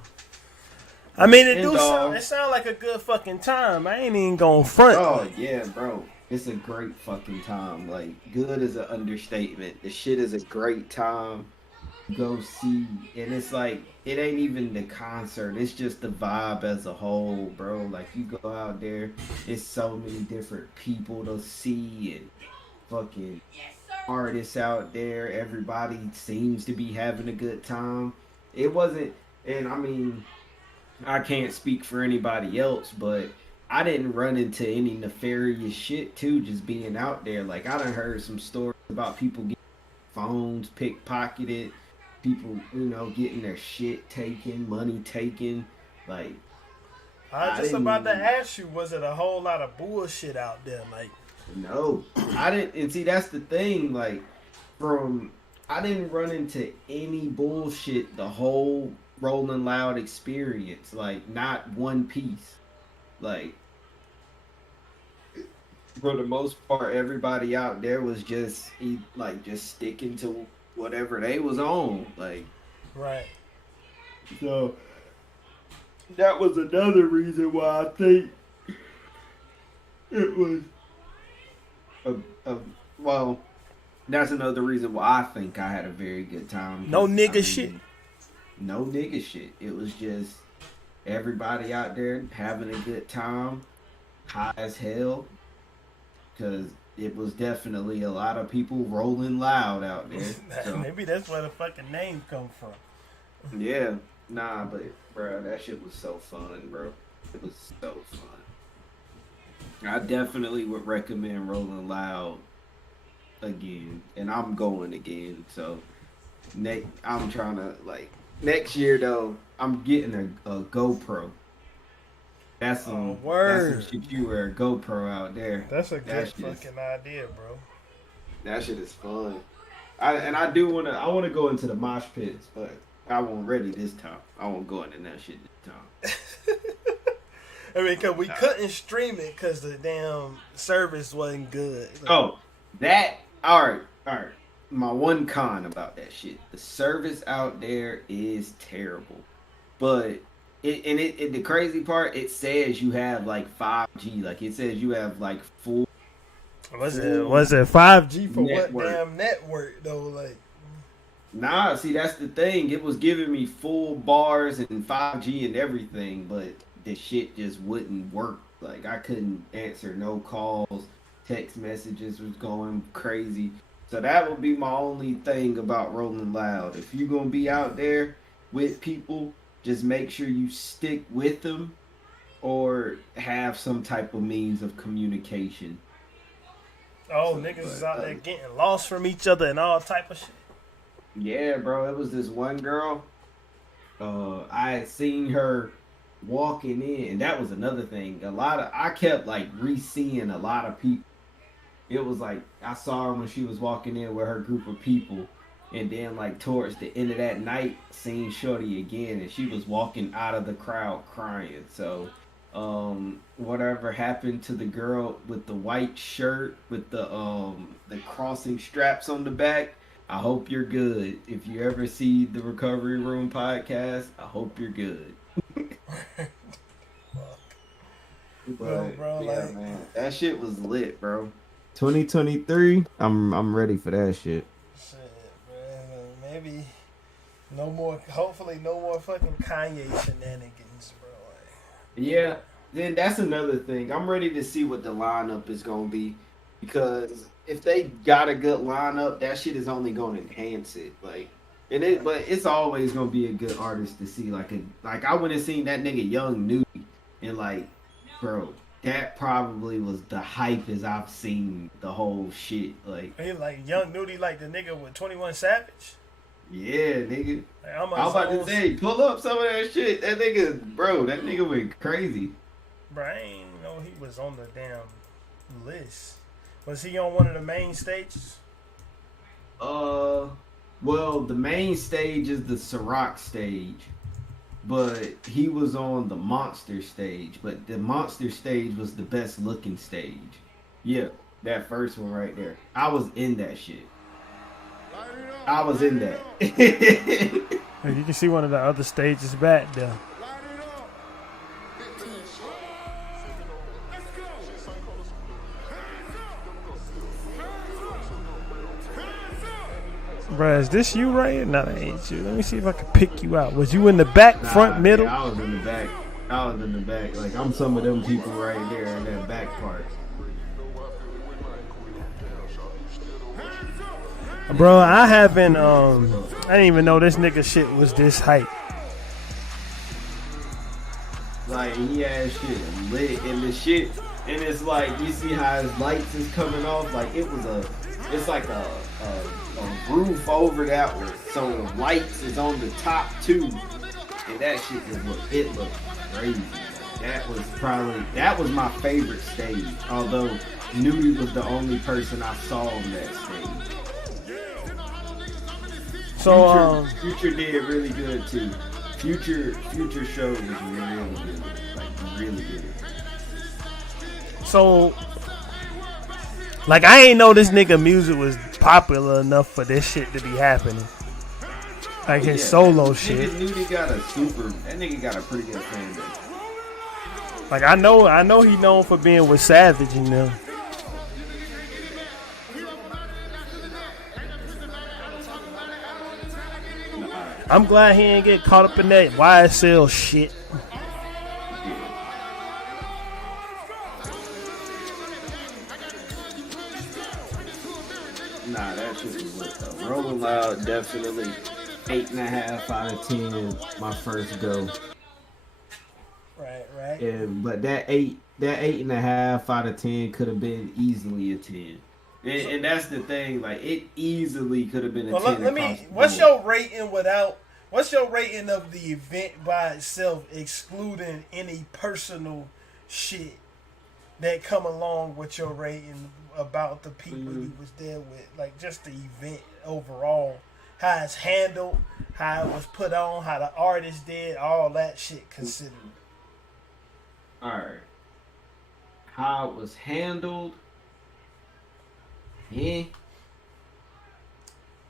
I mean, it sound like a good fucking time. I ain't even gonna front. Oh yeah, bro. It's a great fucking time. Like, good is an understatement. The shit is a great time. Go see, and it's like, it ain't even the concert. It's just the vibe as a whole, bro. Like, you go out there, it's so many different people to see and fucking artists out there. Everybody seems to be having a good time. It wasn't, and I mean, I can't speak for anybody else, but I didn't run into any nefarious shit too, just being out there. Like, I done heard some stories about people getting phones pickpocketed, people, getting their shit taken, money taken. Like, I was just about to ask you, was it a whole lot of bullshit out there? Like, no, I didn't. And see, that's the thing. Like, I didn't run into any bullshit the whole Rolling Loud experience. Like, not one piece. Like, for the most part, everybody out there was just sticking to whatever they was on. Like, right. so that was another reason why I think it was well, that's another reason why I think I had a very good time. No nigga shit. No nigga shit. It was just everybody out there having a good time, high as hell, because it was definitely a lot of people rolling loud out there. So. Maybe that's where the fucking name come from. Yeah, nah, but bro, that shit was so fun, bro. It was so fun. I definitely would recommend Rolling Loud again, and I'm going again. So I'm trying to, like, next year though, I'm getting a GoPro. That's some shit you wear, a GoPro out there. That's a good fucking idea, bro. That shit is fun. I want to go into the mosh pits, but I won't ready this time. I won't go into that shit this time. I mean, because we couldn't stream it because the damn service wasn't good. Oh, all right. My one con about that shit, the service out there is terrible. But the crazy part, it says you have like 5G. Like, it says you have like full. Was it 5G for network. what damn network though? Like, nah, see, that's the thing. It was giving me full bars and 5G and everything, but the shit just wouldn't work. Like, I couldn't answer no calls. text messages was going crazy. So that would be my only thing about Rolling Loud. If you're gonna be out there with people, just make sure you stick with them or have some type of means of communication. Oh, niggas is out there getting lost from each other and all type of shit. Yeah, bro. It was this one girl. I had seen her walking in, and that was another thing. I kept like re-seeing a lot of people. It was like I saw her when she was walking in with her group of people, and then like towards the end of that night, seen Shorty again, and she was walking out of the crowd crying. So, whatever happened to the girl with the white shirt with the crossing straps on the back? I hope you're good. If you ever see the Recovery Room podcast, I hope you're good. But, bro, yeah, like, man, that shit was lit, bro. 2023, I'm ready for that shit. Shit, man. Maybe no more. Hopefully, no more fucking Kanye shenanigans, bro. Like, Yeah, then that's another thing. I'm ready to see what the lineup is gonna be, because if they got a good lineup, that shit is only gonna enhance it. Like, but it's always gonna be a good artist to see. Like I went and seen that nigga Young Nudy, and like, bro, that probably was the hype as I've seen the whole shit. Like, he like Young Nudy, like the nigga with 21 Savage. yeah, nigga. Like, I was about to say, pull up some of that shit. That nigga went crazy. Bro, I ain't know he was on the damn list. Was he on one of the main stages? Well, the main stage is the Ciroc stage, but he was on the Monster stage. But the Monster stage was the best looking stage. Yeah, that first one right there. I was in that shit. I was in that. You can see one of the other stages back there. Bruh, is this you right here? No, that ain't you. Let me see if I can pick you out. Was you in the back, front, middle? Yeah, I was in the back. Like, I'm some of them people right there in that back part. Bro, I haven't, I didn't even know this nigga shit was this hype. Like, he had shit lit in the shit. And it's like, you see how his lights is coming off? Like, it's like a roof over that one. So the lights is on the top too. And that shit looked crazy. That was my favorite stage. Although Nudie was the only person I saw on that stage. So, Future did really good too. Future show was really good. Like, really good. So, like, I ain't know this nigga music was popular enough for this shit to be happening. Like, his solo shit. That nigga got a pretty good fan base. Like, I know he known for being with Savage, you know. I'm glad he ain't get caught up in that YSL shit. Nah, that shit was lit though. Rolling Loud, definitely 8.5 out of 10. My first go. Right. But that 8.5 out of 10 could have been easily a 10. And that's the thing, like, it easily could have been a 10. What's your rating of the event by itself, excluding any personal shit that come along with your rating about the people you was there with? Like, just the event overall, how it's handled, how it was put on, how the artist did, all that shit considered. Alright. How it was handled,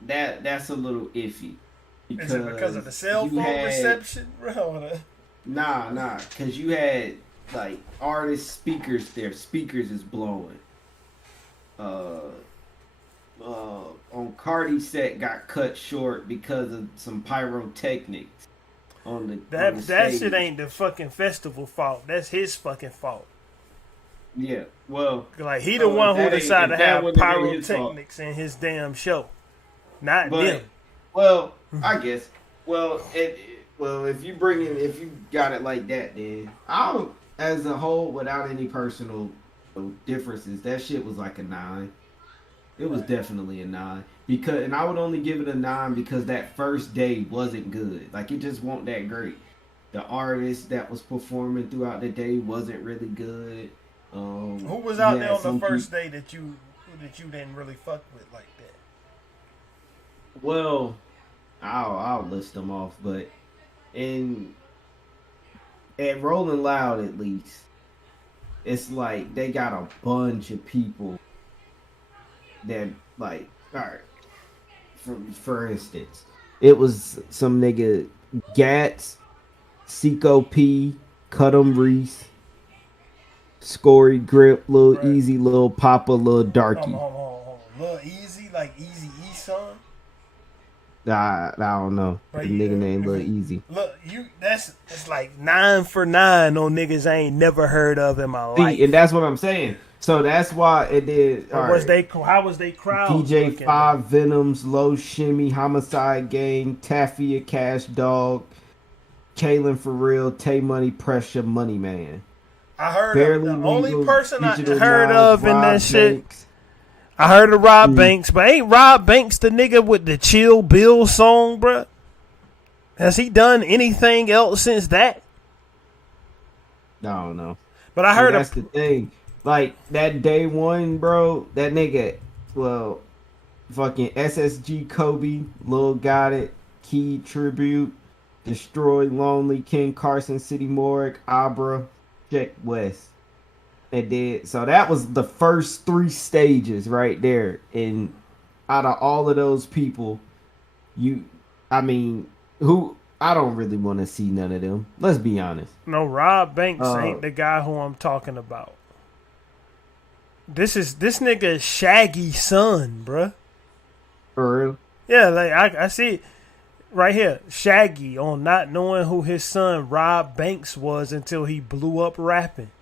that's a little iffy. Is it because of the cell phone reception, bro? Nah, because you had, like, artist speakers there. Speakers is blowing. On Cardi's set got cut short because of some pyrotechnics on the That stage. shit ain't the fucking festival fault. That's his fucking fault. Yeah. Well, Like he so the one if who that ain't- decided if to that have wasn't really his fault. pyrotechnics in his damn show, not But them. well, I guess. Well, if you got it like that, then I don't. As a whole, without any personal differences, that shit was like a 9. It was definitely a 9 and I would only give it a 9 because that first day wasn't good. Like it just wasn't that great. The artist that was performing throughout the day wasn't really good. Who was out there on the first day that you didn't really fuck with like that? Well, I'll list them off, but at Rolling Loud at least, it's like they got a bunch of people that like, all right, for instance, it was some nigga Gats, Seco P, Cudum Reese, Scory Grip, Lil Right. Easy, Lil Papa, Lil Darky. Hold on. Lil Easy, like Easy E son. I don't know. Right, The nigga yeah. named Lil Easy. Look, it's like 9 for 9 on niggas I ain't never heard of in my life. See, and that's what I'm saying. So that's why it did. How was they crowd? DJ 5, Venoms, Low Shimmy, Homicide Gang, Taffy, Cash Dog, Kalen For Real, Tay Money, Pressure, Money Man. I heard Barely of the only Legal, person I Digital heard Knives, of in Rob that shit. Banks. I heard of Rob Banks, but ain't Rob Banks the nigga with the Chill Bill song, bruh? Has he done anything else since that? I don't know. But I heard that's the thing. Like that day one, bro. That nigga, well, fucking SSG Kobe, Lil Got It, Key Tribute, Destroy Lonely, King Carson, City Morgue, Abra, Check West. And then so that was the first 3 stages right there. And out of all of those people, I don't really want to see none of them. Let's be honest. no, Rob Banks ain't the guy who I'm talking about. This nigga Shaggy's son, bruh. For real? Yeah, like I see it right here. Shaggy on not knowing who his son Rob Banks was until he blew up rapping.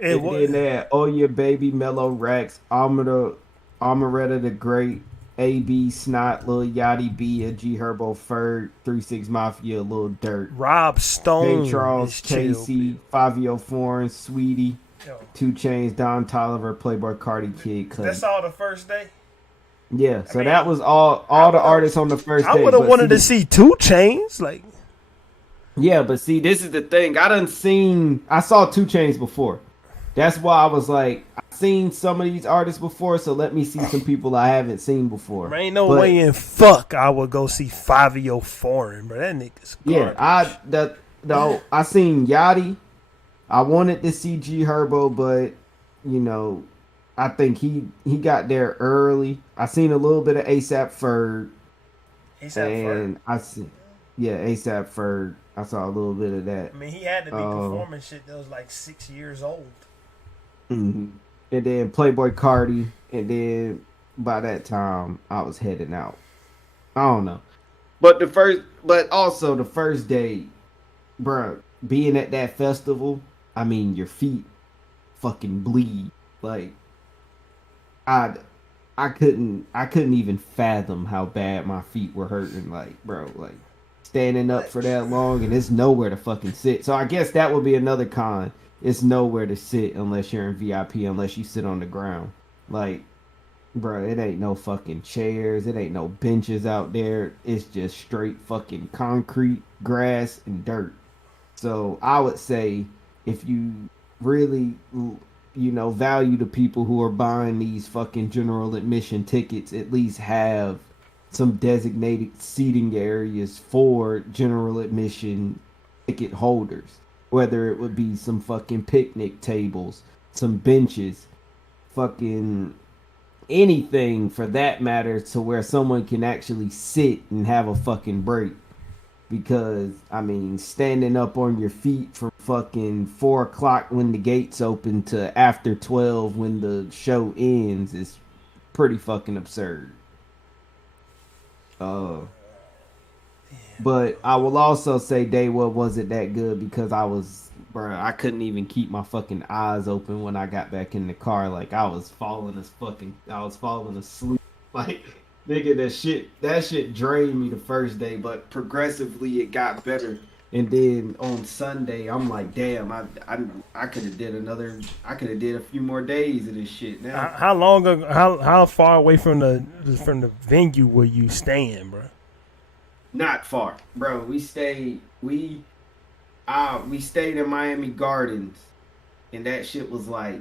And then they had Oh Yeah Baby, Mellow Rex, Amaretta the Great, AB, Snot, Lil Yachty, B, G Herbo, Ferg, 3-6 Mafia, Lil Dirt, Rob Stone, J Charles, is Chill Casey, Fabio Foreign, Sweetie, Yo, 2 Chainz, Don Toliver, Playboy Cardi, Kid Cudi. that's all the first day. Yeah, so mean, that was all the artists on the first day. I would have but wanted to see 2 Chainz, like. Yeah, but see, this is the thing. I saw 2 Chainz before. That's why I was like, I've seen some of these artists before, so let me see some people I haven't seen before. There ain't no way in fuck I would go see Fabio Foreign, bro. That nigga's garbage. Yeah, I seen Yachty. I wanted to see G Herbo, but I think he got there early. I seen a little bit of ASAP Ferg. ASAP Ferg. I saw a little bit of that. I mean, he had to be performing shit that was like 6 years old. Mm-hmm. And then Playboy Cardi, and then by that time I was heading out. I don't know, but also the first day, bro, being at that festival, I mean, your feet fucking bleed. Like, I couldn't even fathom how bad my feet were hurting. Like, bro, like standing up for that long, and it's nowhere to fucking sit. So I guess that would be another con. It's nowhere to sit unless you're in VIP, unless you sit on the ground. Like, bro, it ain't no fucking chairs. It ain't no benches out there. It's just straight fucking concrete, grass, and dirt. So I would say if you really, value the people who are buying these fucking general admission tickets, at least have some designated seating areas for general admission ticket holders. Whether it would be some fucking picnic tables, some benches, fucking anything for that matter, to where someone can actually sit and have a fucking break. Because, I mean, standing up on your feet from fucking 4 o'clock when the gates open to after 12 when the show ends is pretty fucking absurd. Yeah, But I will also say day one wasn't that good because I couldn't even keep my fucking eyes open when I got back in the car. Like I was falling asleep. Like nigga, that shit drained me the first day, but progressively it got better. And then on Sunday, I'm like, damn, I could have did a few more days of this shit now. How long ago? How far away from the venue were you staying, bro? Not far, bro. We stayed in Miami Gardens, and that shit was like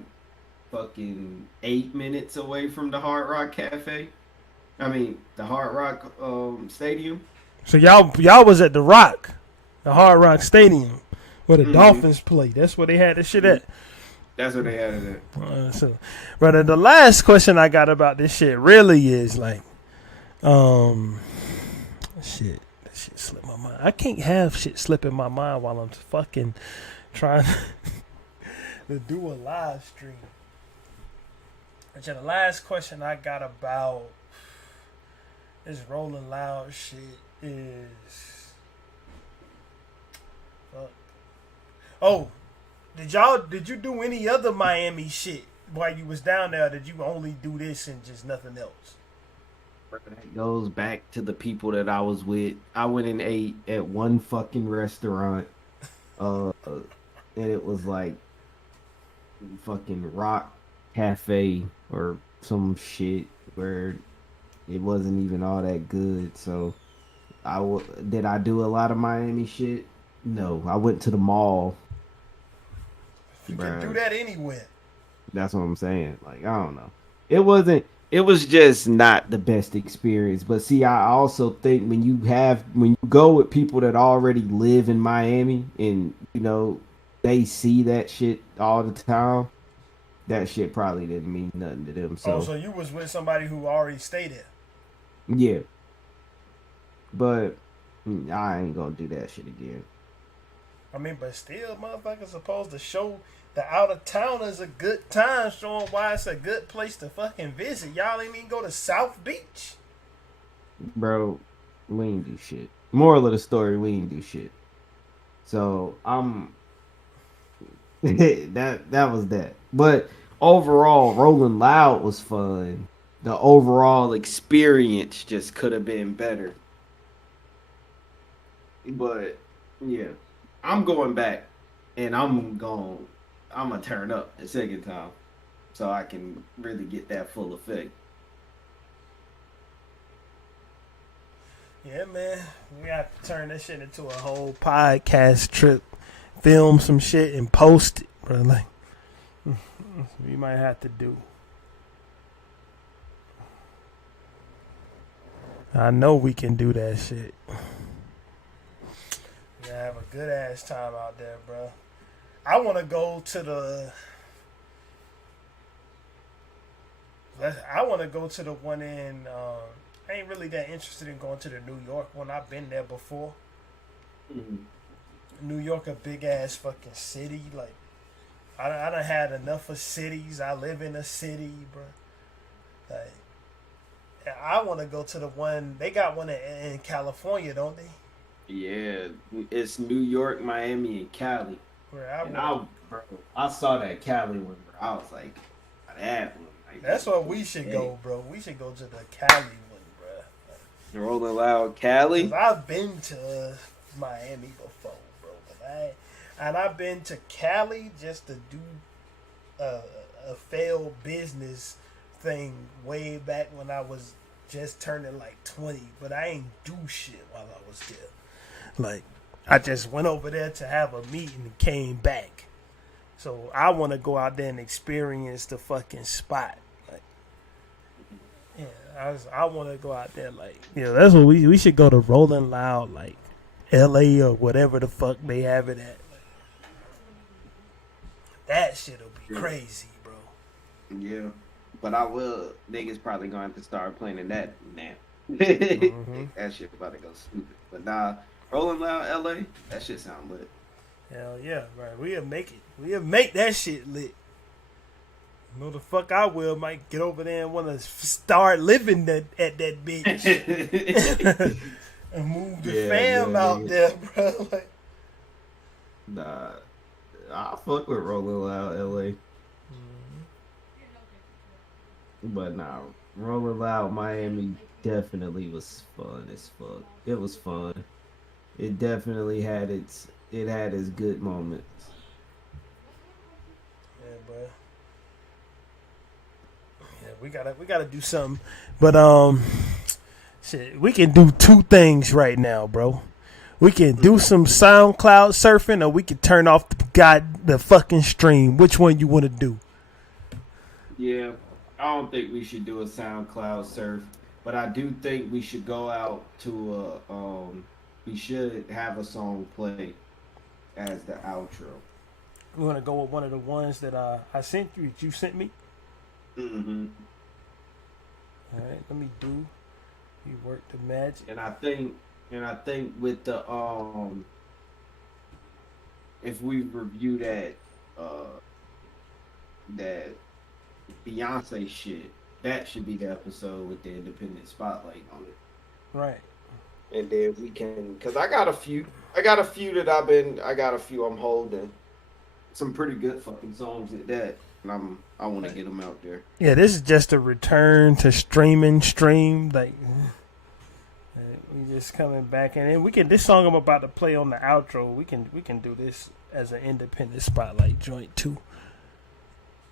fucking 8 minutes away from the Hard Rock Cafe. I mean, the Hard Rock Stadium. So y'all was at the Rock, the Hard Rock Stadium, where the Dolphins play. That's where they had the shit at. That's what they had it at. So, brother, the last question I got about this shit really is like, shit. That shit slipped my mind. I can't have shit slip in my mind while I'm fucking trying to do a live stream. And the last question I got about this Rolling Loud shit is, fuck. Oh, did you do any other Miami shit while you was down there? Did you only do this and just nothing else? That goes back to the people that I was with. I went and ate at one fucking restaurant, and it was like fucking Rock Cafe or some shit where it wasn't even all that good. So did I do a lot of Miami shit? No, I went to the mall. You can do that anywhere. That's what I'm saying. Like, I don't know. It was just not the best experience. But see, I also think when you go with people that already live in Miami and, you know, they see that shit all the time, that shit probably didn't mean nothing to them. So you was with somebody who already stayed there. Yeah. But I ain't gonna do that shit again. I mean, but still, motherfuckers supposed to show the out of towners a good time, showing why it's a good place to fucking visit. Y'all ain't even go to South Beach. Bro, we ain't do shit. Moral of the story, we ain't do shit. So that was that. But overall, Rolling Loud was fun. The overall experience just could have been better. But yeah, I'm going back, and I'm gonna turn up the second time, so I can really get that full effect. Yeah, man, we have to turn this shit into a whole podcast trip, film some shit and post it, bro. Like, we might have to do. I know we can do that shit. Yeah, have a good ass time out there, bro. I want to go to the. I want to go to the one in. I ain't really that interested in going to the New York one. I've been there before. Mm-hmm. New York, a big ass fucking city. Like, I done had enough of cities. I live in a city, bro. Like, I want to go to the one. They got one in California, don't they? Yeah, it's New York, Miami, and Cali. I saw that Cali one, bro. I was like, that one. Like, that's where we should go, bro. We should go to the Cali one, bro. Rolling Loud Cali. I've been to Miami before, bro, but I've been to Cali just to do a failed business thing way back when I was just turning like 20, but I ain't do shit while I was there. Like, I just went over there to have a meeting and came back. So I want to go out there and experience the fucking spot. Like, yeah, I want to go out there. Like, yeah, that's what we should go to Rolling Loud, like LA or whatever the fuck they have it at. Like, that shit'll be crazy, bro. Yeah, but niggas probably going to start playing in that now. That shit about to go stupid. But nah, Rolling Loud LA, that shit sound lit. Hell yeah, right. We'll make it. We'll make that shit lit. You know the fuck I will. Might get over there and want to start living at that bitch. and move the Yeah, fam yeah, out yeah. there, bro. Like, Nah, I fuck with Rolling Loud LA. But nah, Rolling Loud Miami definitely was fun as fuck. It was fun. It definitely had its good moments. yeah, bro. Yeah, we gotta do something. But shit, we can do two things right now, bro. We can do some SoundCloud surfing, or we can turn off the fucking stream. Which one you want to do? Yeah, I don't think we should do a SoundCloud surf, but I do think we should go out to we should have a song play as the outro. We want to go with one of the ones that I sent you. That you sent me. Mm-hmm. All right, let me do. You work the magic. And I think with the if we review that that Beyonce shit, that should be the episode with the independent spotlight on it. Right. And then we can, cause I got a few I'm holding. Some pretty good fucking songs at that. And I want to get them out there. Yeah, this is just a return to stream. Like, we just coming back, and then we can. This song I'm about to play on the outro. We can do this as an independent spotlight joint too,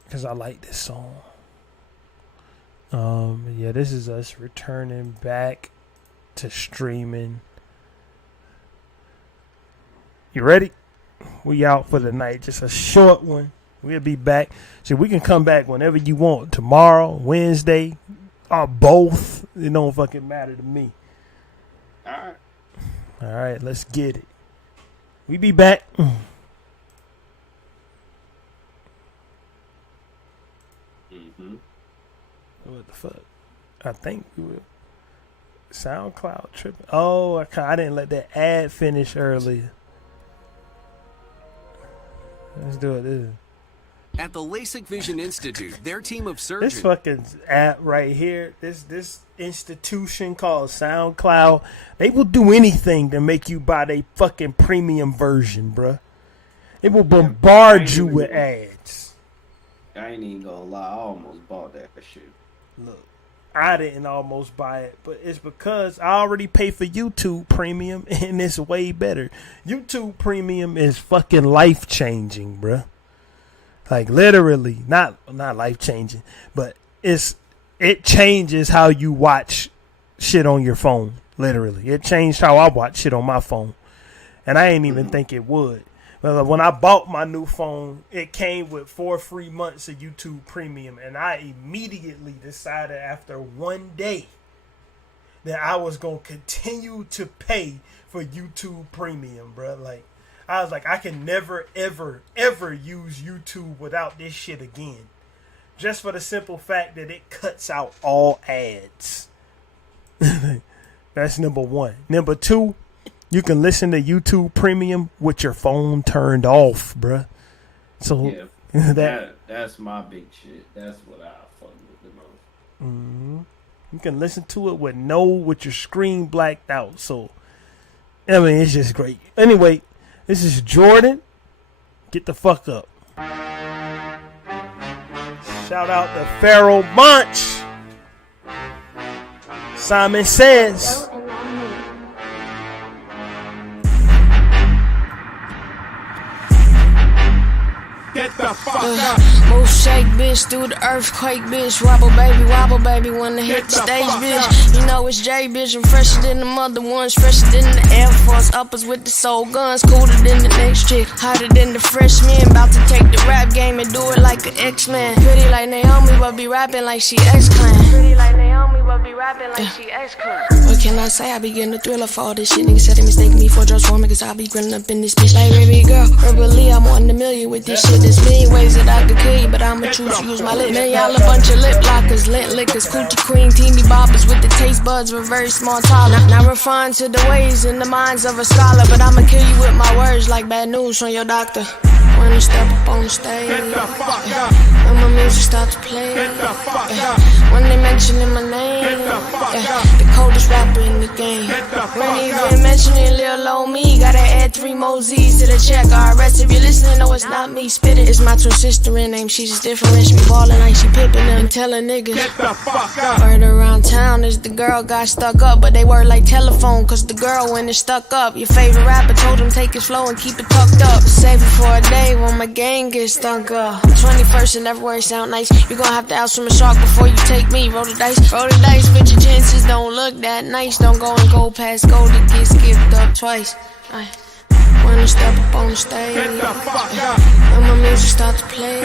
because I like this song. Yeah, this is us returning back to streaming. You ready? We out for the night. Just a short one. We'll be back. So we can come back whenever you want. Tomorrow, Wednesday, or both. It don't fucking matter to me. Alright. Alright, let's get it. We be back. Mm-hmm. What the fuck? I think we were SoundCloud tripping. Oh, I didn't let that ad finish earlier. Let's do it. At the LASIK Vision Institute, their team of surgeons. This fucking app right here, this institution called SoundCloud, they will do anything to make you buy their fucking premium version, bruh. It will bombard you with ads. I ain't even gonna lie, I almost bought that shit. Look, I didn't almost buy it, but it's because I already pay for YouTube Premium, and it's way better. YouTube Premium is fucking life-changing, bruh. Like, literally, not life-changing, but it changes how you watch shit on your phone, literally. It changed how I watch shit on my phone, and I didn't even think it would. But when I bought my new phone, it came with 4 free months of YouTube Premium, and I immediately decided after one day that I was going to continue to pay for YouTube Premium, bro. Like, I was like, I can never, ever, ever use YouTube without this shit again. Just for the simple fact that it cuts out all ads. That's number one. Number two, you can listen to YouTube Premium with your phone turned off, bruh. So Yeah, that's my big shit. That's what I fuck with the most. Mm-hmm. You can listen to it with your screen blacked out. So, I mean, it's just great. Anyway, this is Jordan. Get the fuck up. Shout out to Pharaoh Bunch. Simon Says. Get the fuck up. Move, shake, bitch, through the earthquake, bitch. Wobble, baby, wanna hit the stage, bitch. You know it's J, bitch. I'm fresher than the mother ones, fresher than the Air Force uppers with the soul guns, cooler than the next chick, hotter than the freshman. About to take the rap game and do it like an X-Man. Pretty like Naomi, but be rapping like she X-Clan. Pretty like Naomi, but be rapping like she X-Clan. What can I say? I be getting a thriller for all this shit. Niggas said they mistaken me for drugs for me, cause I be grilling up in this bitch like baby girl. Verbally, I'm on the million with this shit. There's many ways that I could kill you, but I'ma choose to use my lips. Man, y'all a bunch of lip lockers, lint lickers, coochie queen, teeny boppers with the taste buds with very small tolerance. Not refined to the ways and the minds of a scholar, but I'ma kill you with my words like bad news from your doctor. When I step up on the stage, when my music starts to play, when they mentioning my name, the coldest rapper in the game. When even mentioning Lil old me, gotta add 3 more Z's to the check. RS, if you're listening, no, it's not me spitting. It's my twin sister in name, she's just different. She ballin' like she pippin' and tellin' niggas. Word around town is the girl got stuck up, but they word like telephone, cause the girl when it's stuck up. Your favorite rapper told him take his flow and keep it tucked up. Save it for a day when my gang gets stunk up. 21st and everywhere sound nice. You gon' have to ask from a shark before you take me. Roll the dice, but your chances don't look that nice. Don't go and go past gold to get skipped up twice. When I step up on the stage, when my music starts to play,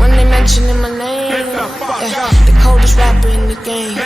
when they mentioning my name, the coldest rapper in the game.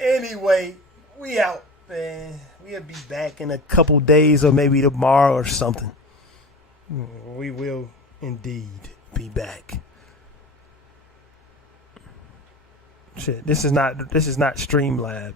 Anyway, we out, man. We'll be back in a couple days or maybe tomorrow or something. We will indeed be back. Shit, this is not Streamlabs.